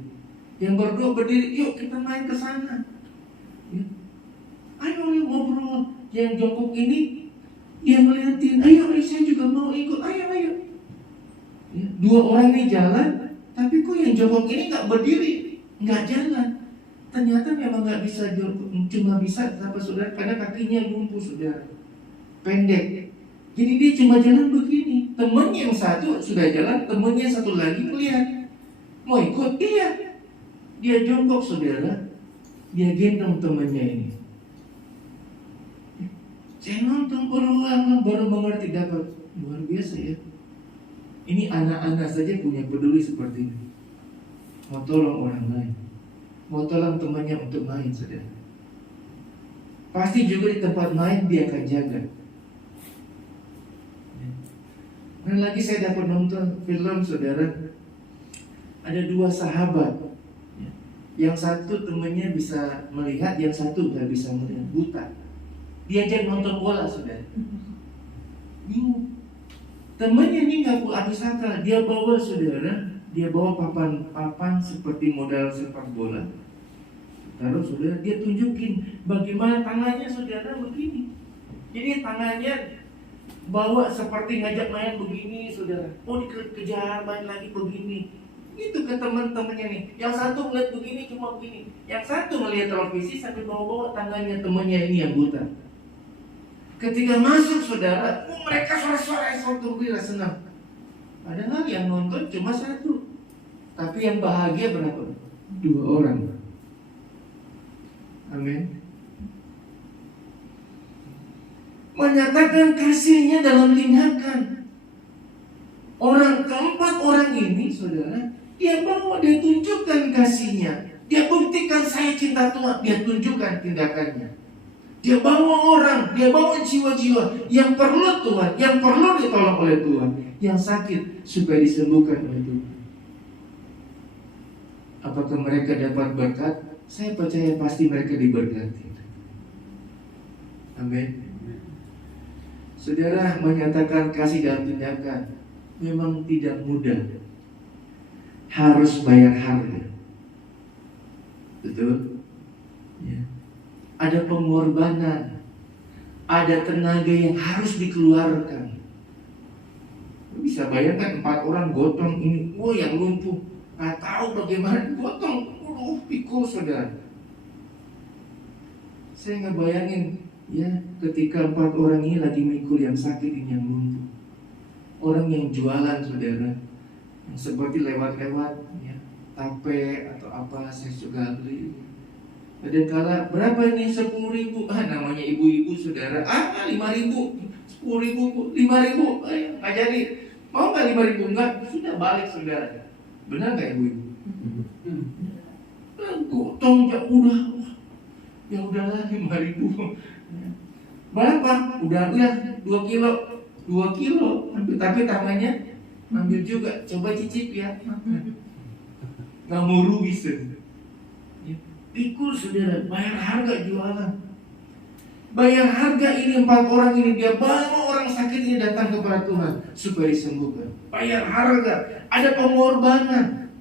Yang berdua berdiri, yuk kita main ke sana. Ya. Ayo ngobrol. Yang jongkok ini dia ngeliatin, ayo saya juga mau ikut, ayo. Ya. 2 orang ini jalan, tapi kok yang jongkok ini nggak berdiri, nggak jalan. Ternyata memang nggak bisa jongkok, cuma bisa apa saudara? Karena kakinya lumpuh saudara, pendek. Jadi dia cuma jalan begini. Temannya yang satu sudah jalan, temannya yang satu lagi melihat, mau ikut, iya. Dia jongkok saudara, dia gendong temannya ini. Saya nonton berulang baru mengerti, dapat luar biasa ya. Ini anak-anak saja punya peduli seperti ini. Mau tolong orang lain, mau tolong temannya untuk main saudara. Pasti juga di tempat main dia akan jaga. Dan lagi saya dapat nonton film saudara, ada 2 sahabat. Yang satu temannya bisa melihat, yang satu nggak bisa melihat, buta. Diajak nonton bola saudara. Temannya ini nggak habis akal, dia bawa saudara, dia bawa papan seperti modal sepak bola. Taruh saudara, dia tunjukin bagaimana tangannya saudara begini. Jadi tangannya bawa seperti ngajak main begini saudara. Oh dikejar main lagi begini. Itu ke teman-temannya nih. Yang satu melihat begini cuma begini. Yang satu melihat televisi sambil bawa-bawa tangannya temannya ini yang buta. Ketika masuk saudara, mereka suara-suara gembira senang. Padahal yang nonton cuma 1, tapi yang bahagia berapa? 2 orang. Amin. Menyatakan kasihnya dalam tindakan. Keempat orang ini saudara, dia bawa, dia tunjukkan kasihnya. Dia buktikan saya cinta Tuhan, dia tunjukkan tindakannya. Dia bawa orang, dia bawa jiwa-jiwa yang perlu Tuhan, yang perlu ditolong oleh Tuhan, yang sakit supaya disembuhkan oleh Tuhan. Apakah mereka dapat berkat? Saya percaya pasti mereka diberkati. Amin. Saudara, menyatakan kasih dalam tindakan memang tidak mudah. Harus bayar harga. Betul? Ya. Ada pengorbanan, ada tenaga yang harus dikeluarkan. Bisa bayangkan 4 orang gotong ini, yang lumpuh, nggak tahu bagaimana gotong, pikul saudara. Saya nggak bayangin ya, ketika 4 orang ini lagi mikul yang sakit ini yang lumpuh. Orang yang jualan saudara, yang seperti lewat-lewat ya, tape atau apa, saya juga beli. Ada kala berapa ini 10.000, namanya ibu-ibu saudara, 5.000, 10.000, 5.000, nggak jadi. Mau nggak 5.000? Enggak, sudah balik saudara. Benar nggak ibu-ibu? Gotong ya udahlah 5.000. Berapa? Udah 2 kilo, 2 kilo. Tapi tangannya ambil juga, coba cicip ya. Nggak mau rugi saudara. Pikul saudara, bayar harga jualan. bayar harga ini 4 orang ini. Dia bawa orang sakit ini datang kepada Tuhan supaya disembuhkan. Bayar harga, ada pengorbanan,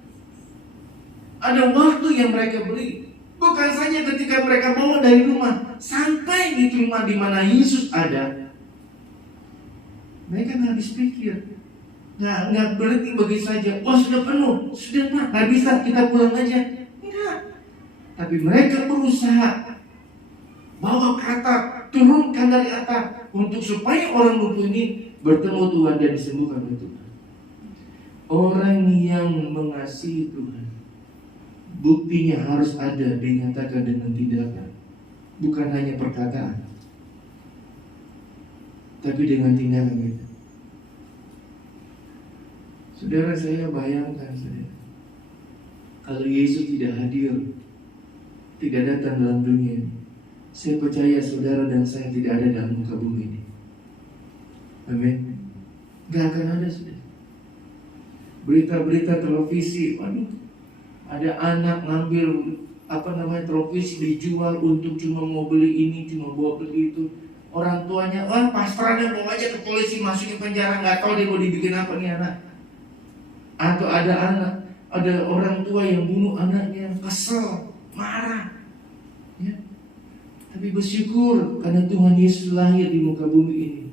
ada waktu yang mereka beri. Bukan saja ketika mereka bawa dari rumah, sampai di rumah di mana Yesus ada, mereka nggak habis pikir, nggak berhenti begitu saja. Oh sudah penuh, sudah nggak bisa, kita pulang aja. Enggak. Tapi mereka berusaha bawa ke atap, turunkan dari atap, untuk supaya orang lumpuh ini bertemu Tuhan dan disembuhkan oleh Tuhan. Orang yang mengasihi Tuhan, buktinya harus ada, dinyatakan dengan tindakan, bukan hanya perkataan, tapi dengan tindakan kita. Saudara, saya bayangkan kalau Yesus tidak hadir, tidak datang dalam dunia ini, saya percaya saudara dan saya tidak ada dalam muka bumi ini. Amin. Gak akan ada, saudara. Berita-berita televisi, waduh, ada anak ngambil televisi dijual untuk cuma mau beli ini, cuma bawa beli itu. Orang tuanya, pasrahnya bawa aja ke polisi, masukin penjara, nggak tahu dia mau dibikin apa nih anak. Atau ada orang tua yang bunuh anaknya, kesel, marah. Ya. Tapi bersyukur karena Tuhan Yesus lahir di muka bumi ini,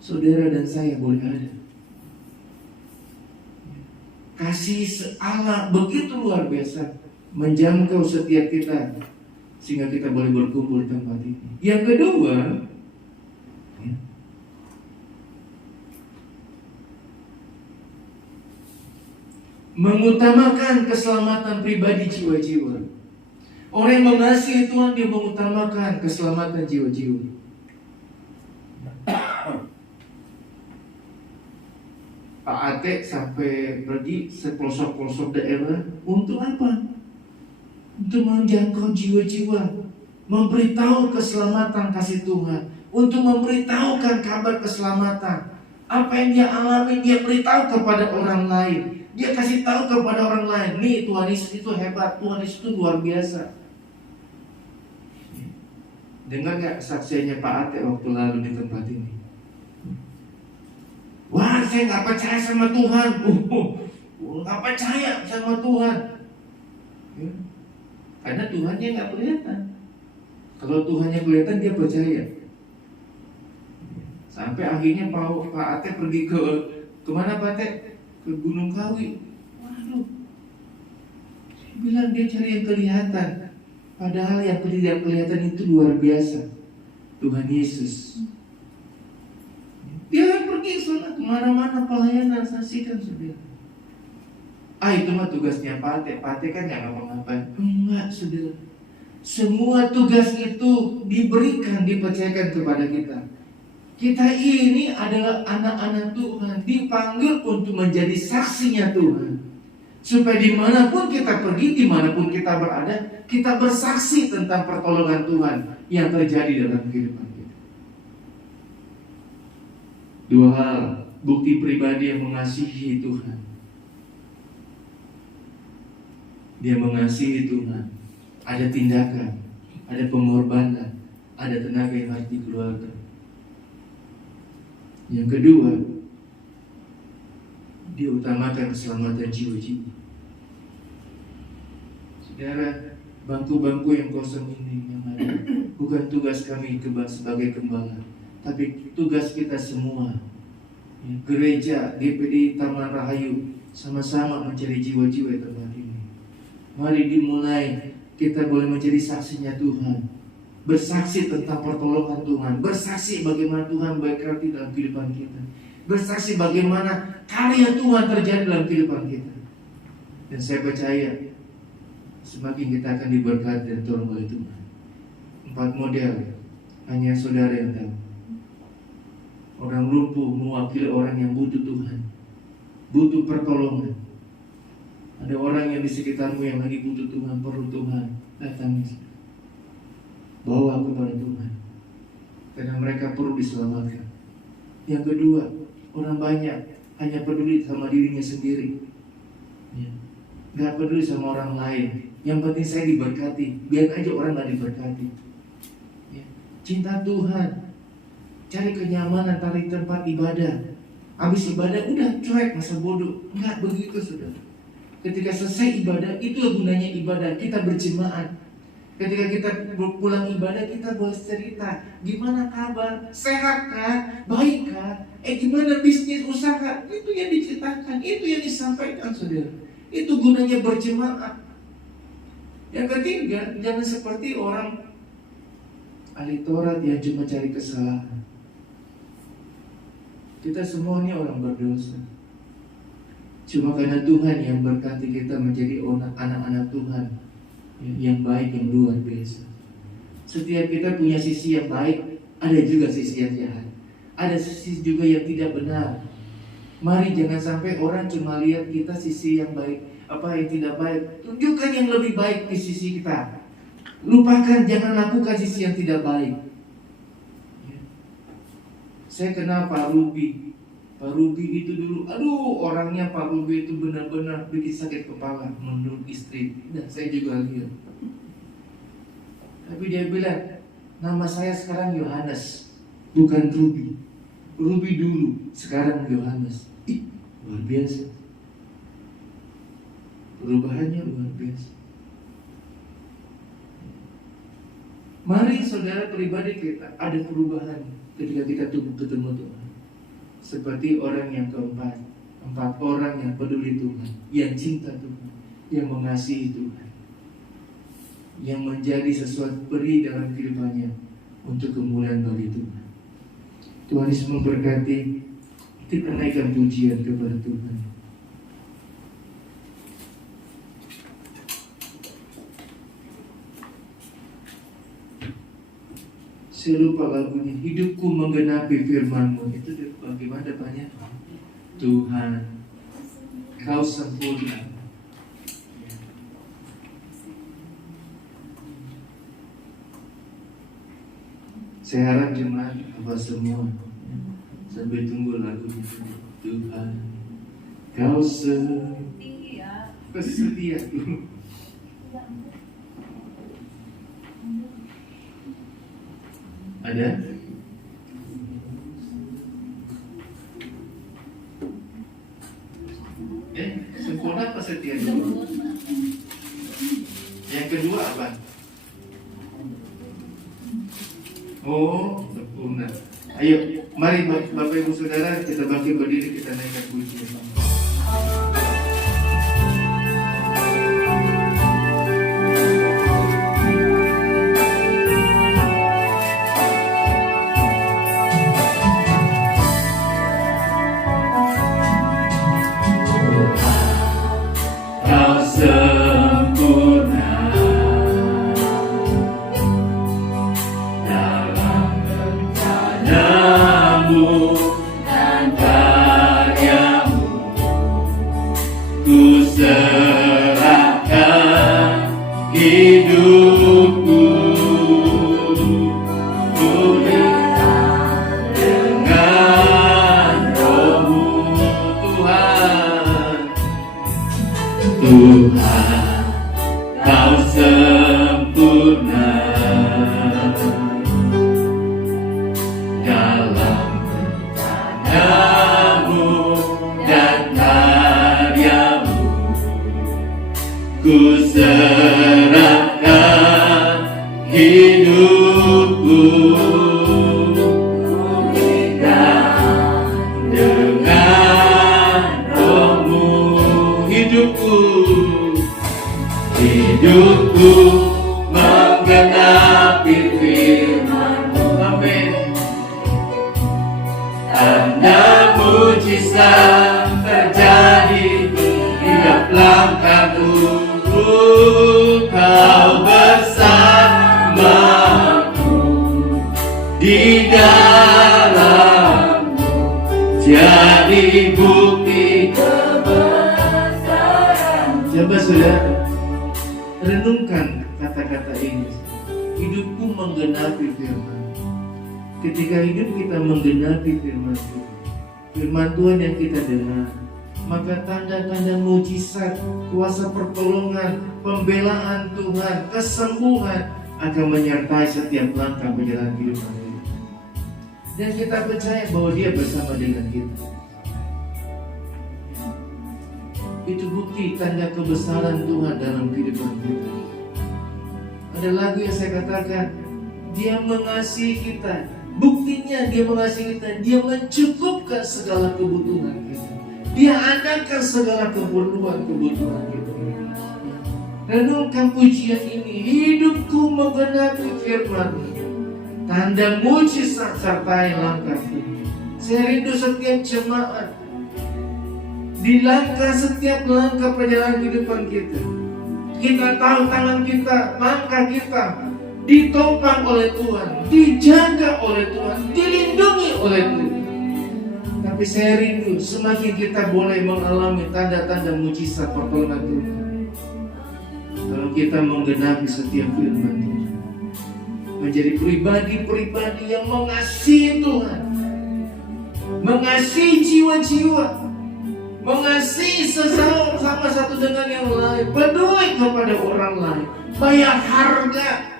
saudara dan saya boleh ada. Kasih Allah begitu luar biasa, menjangkau setiap kita, sehingga kita boleh berkumpul di tempat ini. Yang kedua, mengutamakan keselamatan pribadi jiwa-jiwa. Orang yang mengasihi Tuhan, dia mengutamakan keselamatan jiwa-jiwa. Pak Ate sampai pergi sepelosok-pelosok daerah untuk apa? Untuk menjangkau jiwa-jiwa, memberitahu keselamatan kasih Tuhan, untuk memberitahukan kabar keselamatan. Apa yang dia alami, dia beritahu kepada orang lain. Dia kasih tahu kepada orang lain, nih Tuhan Yesus itu hebat, Tuhan Yesus itu luar biasa. Dengar gak kesaksiannya Pak Ate waktu lalu di tempat ini? Wah, saya gak percaya sama Tuhan. Gak percaya sama Tuhan. Ya. Karena Tuhannya gak kelihatan. Kalau Tuhannya kelihatan, dia percaya. Sampai akhirnya Pak Ate pergi ke mana Pak Ate? Ke Gunung Kawi. Waduh, dia bilang dia cari yang kelihatan, padahal yang tidak kelihatan itu luar biasa, Tuhan Yesus. Dia pergi sana kemana-mana pelayanan, saksikan saudara. Itu mah tugasnya Pak Ate kan nggak ngapa-ngapain. Enggak, saudara. Semua tugas itu diberikan, dipercayakan kepada kita. Kita ini adalah anak-anak Tuhan, dipanggil untuk menjadi saksinya Tuhan, supaya dimanapun kita pergi, dimanapun kita berada, kita bersaksi tentang pertolongan Tuhan yang terjadi dalam kehidupan kita. Dua hal, bukti pribadi yang mengasihi Tuhan. Dia mengasihi Tuhan, ada tindakan, ada pengorbanan, ada tenaga yang harus dikeluarkan. Yang kedua, dia utamakan keselamatan jiwa-jiwa. Saudara, bangku-bangku yang kosong ini yang ada, bukan tugas kami sebagai gembala, tapi tugas kita semua. Gereja GPD Taman Rahayu sama-sama mencari jiwa-jiwa di tempat ini. Mari dimulai, kita boleh menjadi saksinya Tuhan, bersaksi tentang pertolongan Tuhan, bersaksi bagaimana Tuhan berkarya dalam kehidupan kita, bersaksi bagaimana karya Tuhan terjadi dalam kehidupan kita. Dan saya percaya semakin kita akan diberkati dan tolong oleh Tuhan. 4 model hanya saudara yang tahu. Orang lumpuh mewakili orang yang butuh Tuhan, butuh pertolongan. Ada orang yang di sekitarmu yang lagi butuh Tuhan, perlu Tuhan, datangi, bawa kepada Tuhan, karena mereka perlu diselamatkan. Yang kedua, orang banyak hanya peduli sama dirinya sendiri, gak peduli sama orang lain. Yang penting saya diberkati, biar aja orang gak diberkati. cinta Tuhan, cari kenyamanan, tarik tempat ibadah. Habis ibadah udah cuek, masa bodoh. Enggak begitu, saudara. Ketika selesai ibadah, itulah gunanya ibadah. Kita berjemaat. Ketika kita pulang ibadah, kita boleh cerita, gimana kabar? Sehat kah? Baik kah? Gimana bisnis, usaha? Itu yang diceritakan, itu yang disampaikan, saudara. Itu gunanya berjemaat. Yang ketiga, jangan seperti orang ahli Taurat yang cuma cari kesalahan. Kita semua ini orang berdosa. Cuma karena Tuhan yang berkati kita menjadi anak-anak Tuhan yang baik, yang luar biasa. Setiap kita punya sisi yang baik, ada juga sisi yang jahat. Ada sisi juga yang tidak benar. Mari jangan sampai orang cuma lihat kita sisi yang baik, apa yang tidak baik. Tunjukkan yang lebih baik di sisi kita. Lupakan, jangan lakukan sisi yang tidak baik. Saya kenal Pak Ruby. Pak Ruby itu dulu, orangnya Pak Ruby itu benar-benar bikin sakit kepala menurut istri. Dan saya juga lihat. Tapi dia bilang, nama saya sekarang Yohanes, bukan Ruby. Ruby dulu, sekarang Yohanes. Luar biasa. Perubahannya luar biasa. Mari saudara pribadi kita ada perubahan ketika kita ketemu Tuhan. Seperti orang yang keempat, 4 orang yang peduli Tuhan, yang cinta Tuhan, yang mengasihi Tuhan, yang menjadi sesuatu peri dalam kehidupannya untuk kemuliaan bagi Tuhan. Tuhan Yesus memberkati. Kita naikkan pujian kepada Tuhan. Saya lupa lagunya. Hidupku menggenapi firman-Mu. Itu bagaimana depannya? Tuhan, Kau sempurna. Saya harap jemaat apa semua sampai tunggu lagunya. Tuhan, Kau setia. Setia. Ada? Sempurna apa setia dulu? Yang kedua apa? Oh, sempurna. Ayo, mari Bapak Ibu Saudara, kita bangkit berdiri, kita naikkan pujian. Ku serahkan hidupku dengan Roh-Mu. Hidupku menggenapi firman-Mu. Amin. Tanda mujizat terjadi tiap langkahku. Kau bersamaku di dalammu, jadi bukti kebesaran. Coba saudara renungkan kata-kata ini. Hidupku menggenapi firman. Ketika hidup kita menggenapi firman Tuhan yang kita dengar, maka tanda-tanda mujizat, kuasa pertolongan, pembelaan Tuhan, kesembuhan akan menyertai setiap langkah perjalanan kehidupan kita. Dan kita percaya bahwa Dia bersama dengan kita. Itu bukti tanda kebesaran Tuhan dalam kehidupan kita. Ada lagu yang saya katakan, Dia mengasihi kita. Buktinya Dia mengasihi kita, Dia mencukupkan segala kebutuhan kita. Dia adakan segala kebutuhan kita. Renungkan pujian ini, hidupku menggenapi firman-Mu. Tanda mujizat sertai langkahku. Saya rindu setiap jemaat di setiap langkah perjalanan kehidupan kita. Kita tahu tangan kita, langkah kita ditopang oleh Tuhan, dijaga oleh Tuhan, dilindungi oleh Tuhan. Tapi saya rindu semakin kita boleh mengalami tanda-tanda mujizat pertolongan Tuhan. Kalau kita menggenapi setiap firman Tuhan, menjadi pribadi-pribadi yang mengasihi Tuhan, mengasihi jiwa-jiwa, mengasihi sesama satu dengan yang lain, peduli kepada orang lain, bayar harga.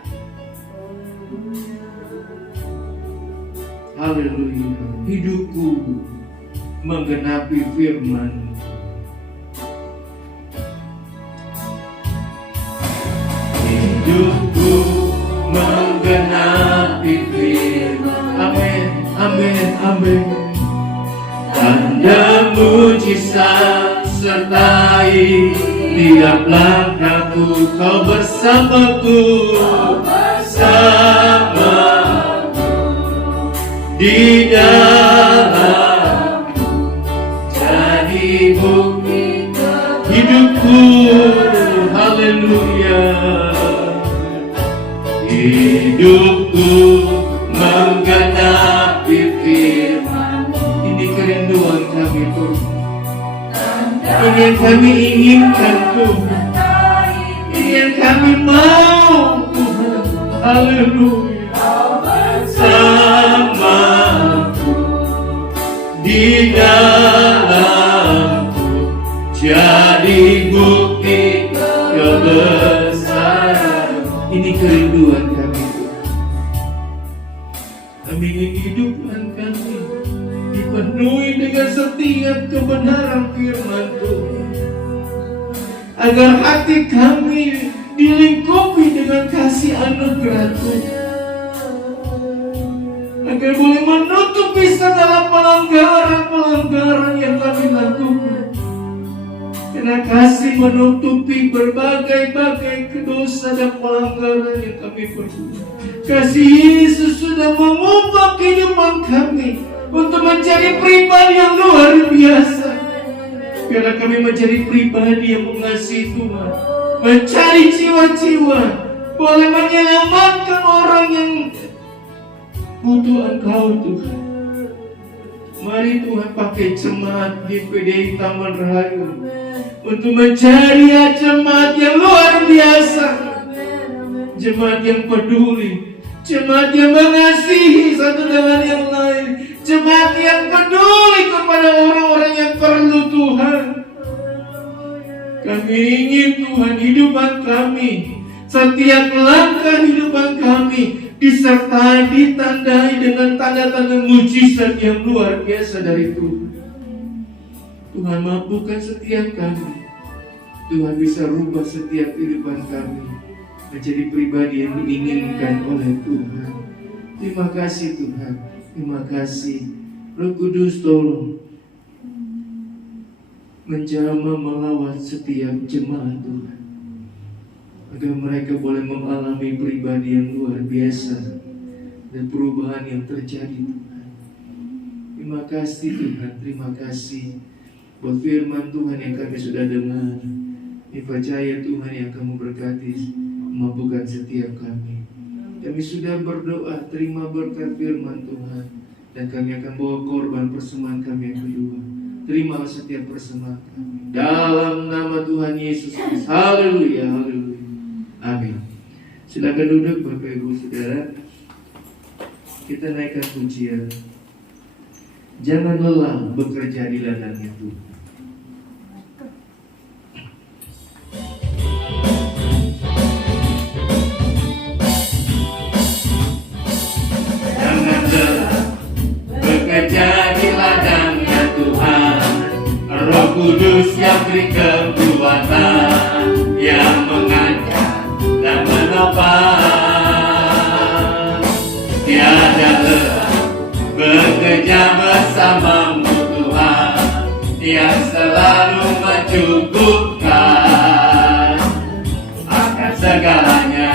Haleluya. Hidupku menggenapi firman. Hidupku menggenapi firman. Amin, amin, amin. Tanda mujizat sertai tiap langkahku, Kau bersamaku, di dalamku, jadi bukti hidupku. Haleluya. Hidupku menggenapi firman. Ini kerinduan kami Tuhan. Ini yang kami inginkan Tuhan. Ini yang kami mau Tuhan. Haleluya. Bersamaku, di dalamku, jadi bukti kebesaran. Ini kerinduan kami. Kami ingin kehidupan kami dipenuhi dengan setiap kebenaran firman Tuhan, agar hati kami dilingkupi dengan kasih anugerah Tuhan, agar boleh menutupi segala pelanggaran yang kami lakukan. Karena kasih menutupi berbagai dosa dan pelanggaran yang kami perbuat. Kasih Yesus sudah mengubah kehidupan kami untuk menjadi pribadi yang luar biasa. Karena kami menjadi pribadi yang mengasihi Tuhan, mencari jiwa-jiwa, boleh menyelamatkan orang yang butuh Engkau Tuhan. Mari Tuhan pakai jemaat di PDI Taman Rahayu untuk mencari jemaat yang luar biasa, jemaat yang peduli, jemaat yang mengasihi satu dengan yang lain, jemaat yang peduli kepada orang-orang yang perlu Tuhan. Kami ingin Tuhan hidupan kami, setiap langkah hidupan kami disertai, ditandai dengan tanda-tanda mujizat yang luar biasa dari Tuhan. Tuhan mampukan setiap kami. Tuhan bisa rubah setiap kehidupan kami menjadi pribadi yang diinginkan oleh Tuhan. Terima kasih Tuhan. Terima kasih. Roh Kudus tolong menjamah melawat setiap jemaat Tuhan, agar mereka boleh mengalami pribadi yang luar biasa dan perubahan yang terjadi Tuhan. Terima kasih Tuhan, terima kasih buat firman Tuhan yang kami sudah dengar. Percaya Tuhan yang kamu berkati memampukan setiap kami. Kami sudah berdoa, terima berkat firman Tuhan, dan kami akan bawa korban persembahan kami yang kedua. Terima setiap persembahan kami dalam nama Tuhan Yesus Kristus. Haleluya, haleluya. Amin. Silakan duduk Bapak Ibu Saudara. Kita naikkan pujian. Jangan lelah bekerja di ladangnya Tuhan. beri kekuatan yang mengajar dan menopang. Tiada lelah bekerja bersamamu Tuhan, yang selalu mencukupkan akan segalanya.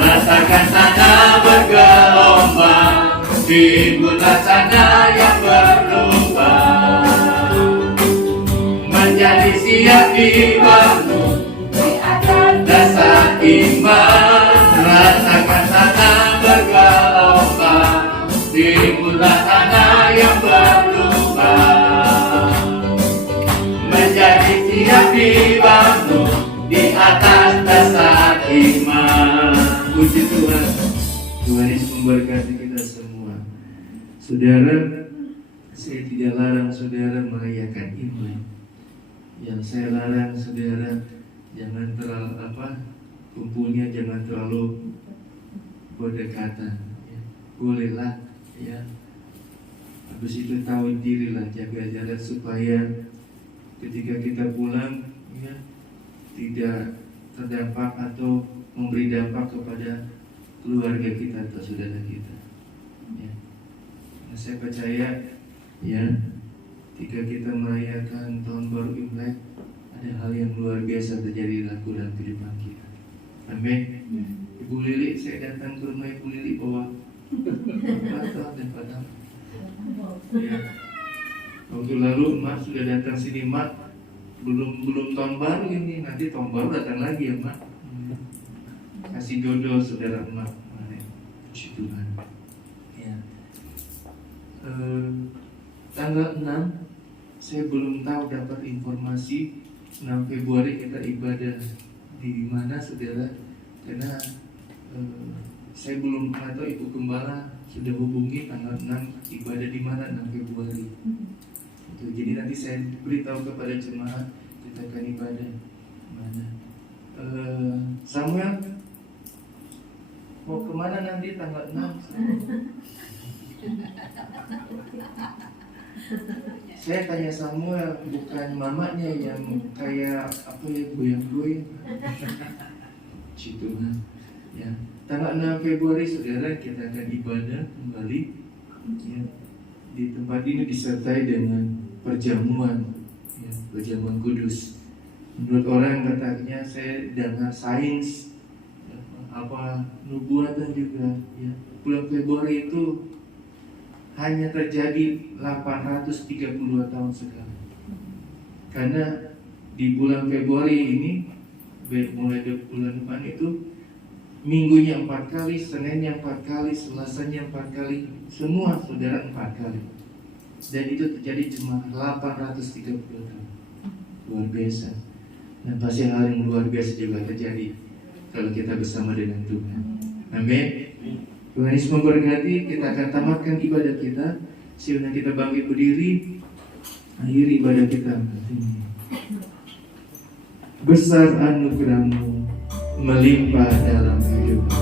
Rasakan sana bergelombang, hiburlah sana yang berlubang, menjadi siap dibangun di atas dasar iman. Rasakan sana bergelombang, hiburlah sana yang berlubang, menjadi siap dibangun di atas dasar iman. Puji Tuhan. Tuhan Yesus memberkati kita semua. Saudara, saya tidak larang saudara merayakan Imlek. Yang saya larang saudara jangan terlalu kumpulnya jangan terlalu berdekatan. Ya. Bolehlah, ya. Habis itu tahu dirilah, jaga jarak supaya ketika kita pulang, ya, tidak terdampak atau memberi dampak kepada keluarga kita atau saudara kita. Ya. Nah, saya percaya, ya, ketika kita merayakan tahun baru Imlek, ada hal yang luar biasa terjadi dalam kehidupan kita. Amin. Ibu Lili, saya datang ke rumah Ibu Lili bawa batu dan padang. Ya. Waktu lalu Mak sudah datang sini, Mak. Belum tahun baru ini, nanti tahun baru datang lagi ya Mak. Kasih dodol saudara Mak. Puji Tuhan. Ya. Tanggal 6 saya belum tahu dapat informasi 6 Februari kita ibadah di mana saudara, karena saya belum tahu Ibu Gembala sudah hubungi tanggal 6 ibadah di mana 6 Februari. Jadi nanti saya beritahu kepada jemaat kita akan ibadah mana. Samuel mau kemana nanti tanggal 6? Saya tanya Samuel, bukan mamanya yang kayak apa ya, goyang-goyang. Tuhan. Ya. Tanggal 6 Februari saudara kita akan ibadah kembali, ya. Di tempat ini disertai dengan perjamuan, ya, perjamuan kudus. Menurut orang katanya, saya dengar sains, ya, nubuatan juga, ya. Bulan Februari itu hanya terjadi 832 tahun sekali. Karena di bulan Februari ini, mulai dari bulan depan itu, minggunya 4 kali, Seninnya 4 kali, Selasanya 4 kali, semua saudara 4 kali. Dan itu terjadi cuma 830 tahun. Luar biasa. Dan pasti hal yang luar biasa juga terjadi kalau kita bersama dengan Tuhan. Amin. Tuhan Yesus memberkati. Kita akan tamatkan ibadah kita. Silakan kita bangkit berdiri, akhiri ibadah kita. Besar anugerah-Mu melimpah dalam hidupku.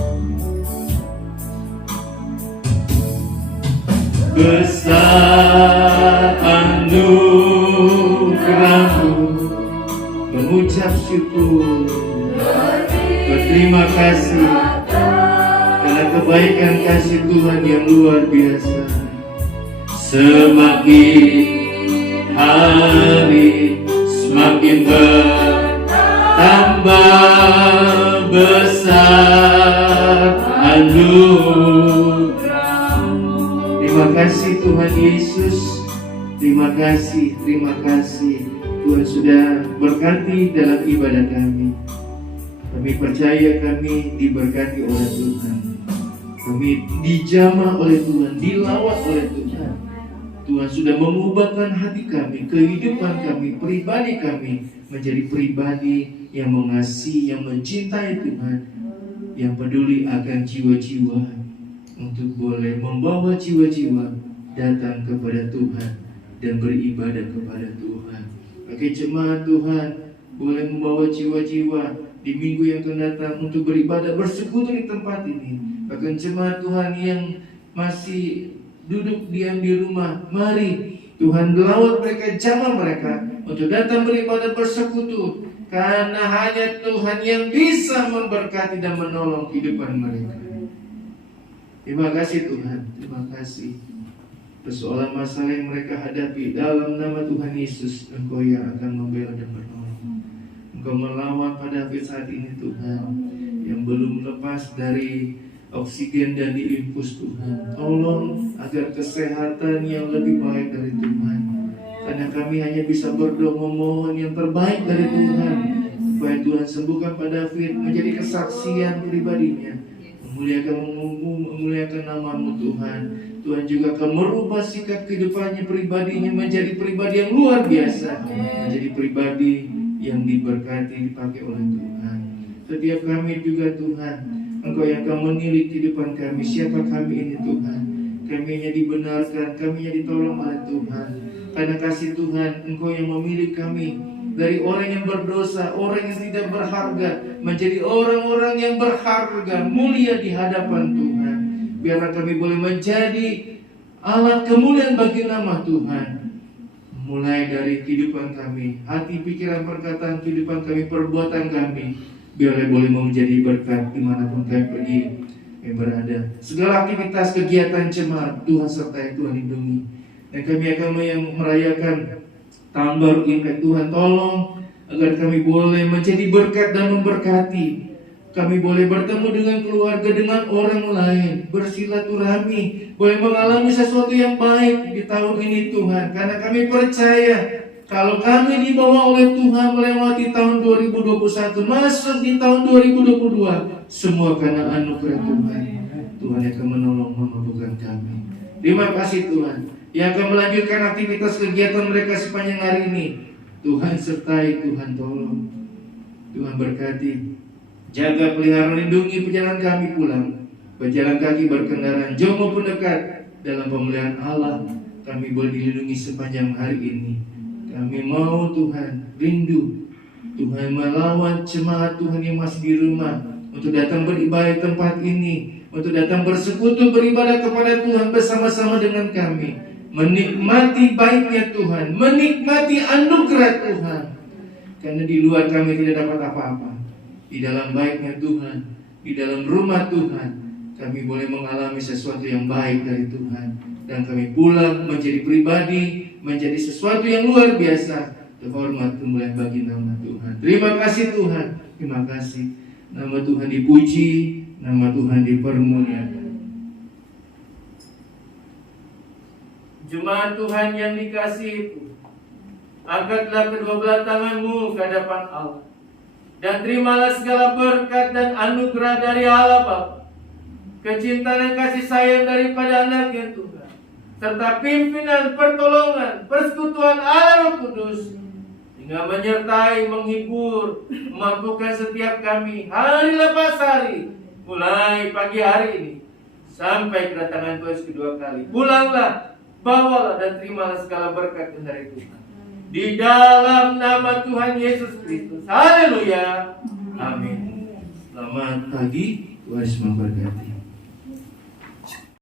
Besar anugerah-Mu, mengucap syukur, berterima kasih karena kebaikan kasih Tuhan yang luar biasa. Semakin hari semakin bertambah besar anugerah-Mu. Terima kasih Tuhan Yesus. Terima kasih Tuhan sudah berkati dalam ibadah kami. Kami percaya kami diberkati oleh Tuhan. Kami dijamah oleh Tuhan, dilawat oleh Tuhan. Tuhan sudah mengubahkan hati kami, kehidupan kami, pribadi kami menjadi pribadi yang mengasihi, yang mencintai Tuhan, yang peduli akan jiwa-jiwa, untuk boleh membawa jiwa-jiwa datang kepada Tuhan dan beribadah kepada Tuhan. Bagi jemaat Tuhan boleh membawa jiwa-jiwa di minggu yang akan datang untuk beribadah bersekutu di tempat ini. Bahkan jemaat Tuhan yang masih duduk diam di rumah, mari Tuhan lawat mereka, jamah mereka untuk datang beribadah bersekutu, karena hanya Tuhan yang bisa memberkati dan menolong kehidupan mereka. Terima kasih Tuhan, terima kasih. Persoalan masalah yang mereka hadapi, dalam nama Tuhan Yesus, Engkau yang akan membela dan menolong. Engkau melawan pada saat ini Tuhan, yang belum lepas dari oksigen dan diinfus Tuhan. Tolong agar kesehatan yang lebih baik dari Tuhan, karena kami hanya bisa berdoa memohon yang terbaik dari Tuhan, supaya Tuhan sembuhkan Pak David menjadi kesaksian pribadinya, memuliakan nama-Mu Tuhan. Tuhan juga akan merubah sikap kehidupannya pribadinya menjadi pribadi yang luar biasa, menjadi pribadi yang diberkati, dipakai oleh Tuhan. Setiap kami juga Tuhan, Engkau yang akan menilai kehidupan kami. Siapa kami ini Tuhan? Kami hanya dibenarkan, kami hanya ditolong oleh Tuhan. Karena kasih Tuhan, Engkau yang memilih kami dari orang yang berdosa, orang yang tidak berharga, menjadi orang-orang yang berharga, mulia di hadapan Tuhan. Biarlah kami boleh menjadi alat kemuliaan bagi nama Tuhan. Mulai dari kehidupan kami, hati, pikiran, perkataan, kehidupan kami, perbuatan kami, biarlah boleh menjadi berkat dimanapun kami pergi, kami berada. Segala aktivitas kegiatan jemaat, Tuhan sertai, Tuhan lindungi. Dan kami akan merayakan tahun baru Imlek. Tuhan tolong agar kami boleh menjadi berkat dan memberkati. Kami boleh bertemu dengan keluarga, dengan orang lain, bersilaturahmi, boleh mengalami sesuatu yang baik di tahun ini Tuhan. Karena kami percaya kalau kami dibawa oleh Tuhan melewati tahun 2021, masuk di tahun 2022, semua karena anugerah Tuhan. Tuhan akan menolong, memampukan kami. Terima kasih Tuhan yang akan melanjutkan aktivitas kegiatan mereka sepanjang hari ini. Tuhan sertai, Tuhan tolong, Tuhan berkati. Jaga, pelihara, lindungi perjalanan kami pulang, berjalan kaki, berkendaraan jauh maupun dekat, dalam pemeliharaan Allah. Kami boleh dilindungi sepanjang hari ini. Kami mau Tuhan rindu Tuhan melawan jemaat Tuhan yang masih di rumah, untuk datang beribadah di tempat ini, untuk datang bersekutu beribadah kepada Tuhan bersama-sama dengan kami, menikmati baiknya Tuhan, menikmati anugerah Tuhan. Karena di luar kami tidak dapat apa-apa, di dalam baiknya Tuhan, di dalam rumah Tuhan, kami boleh mengalami sesuatu yang baik dari Tuhan. Dan kami pulang menjadi pribadi, menjadi sesuatu yang luar biasa. Terhormat kemuliaan bagi nama Tuhan. Terima kasih Tuhan, terima kasih. Nama Tuhan dipuji, nama Tuhan dipermuliakan. Jemaat Tuhan yang dikasihi, angkatlah kedua belah tanganmu ke hadapan Allah, dan terimalah segala berkat dan anugerah dari Allah Bapa, kecintaan dan kasih sayang daripada Anaknya Tuhan, serta pimpinan, pertolongan, persekutuan Allah Roh Kudus, hingga menyertai, menghibur, memampukan setiap kami hari lepas hari, mulai pagi hari ini sampai kedatangan Tuhan kedua kali. Pulanglah, bawalah dan terimalah segala berkat dari Tuhan. Di dalam nama Tuhan Yesus Kristus. Haleluya. Amin. Selamat pagi. Tuhan Yesus memberkati.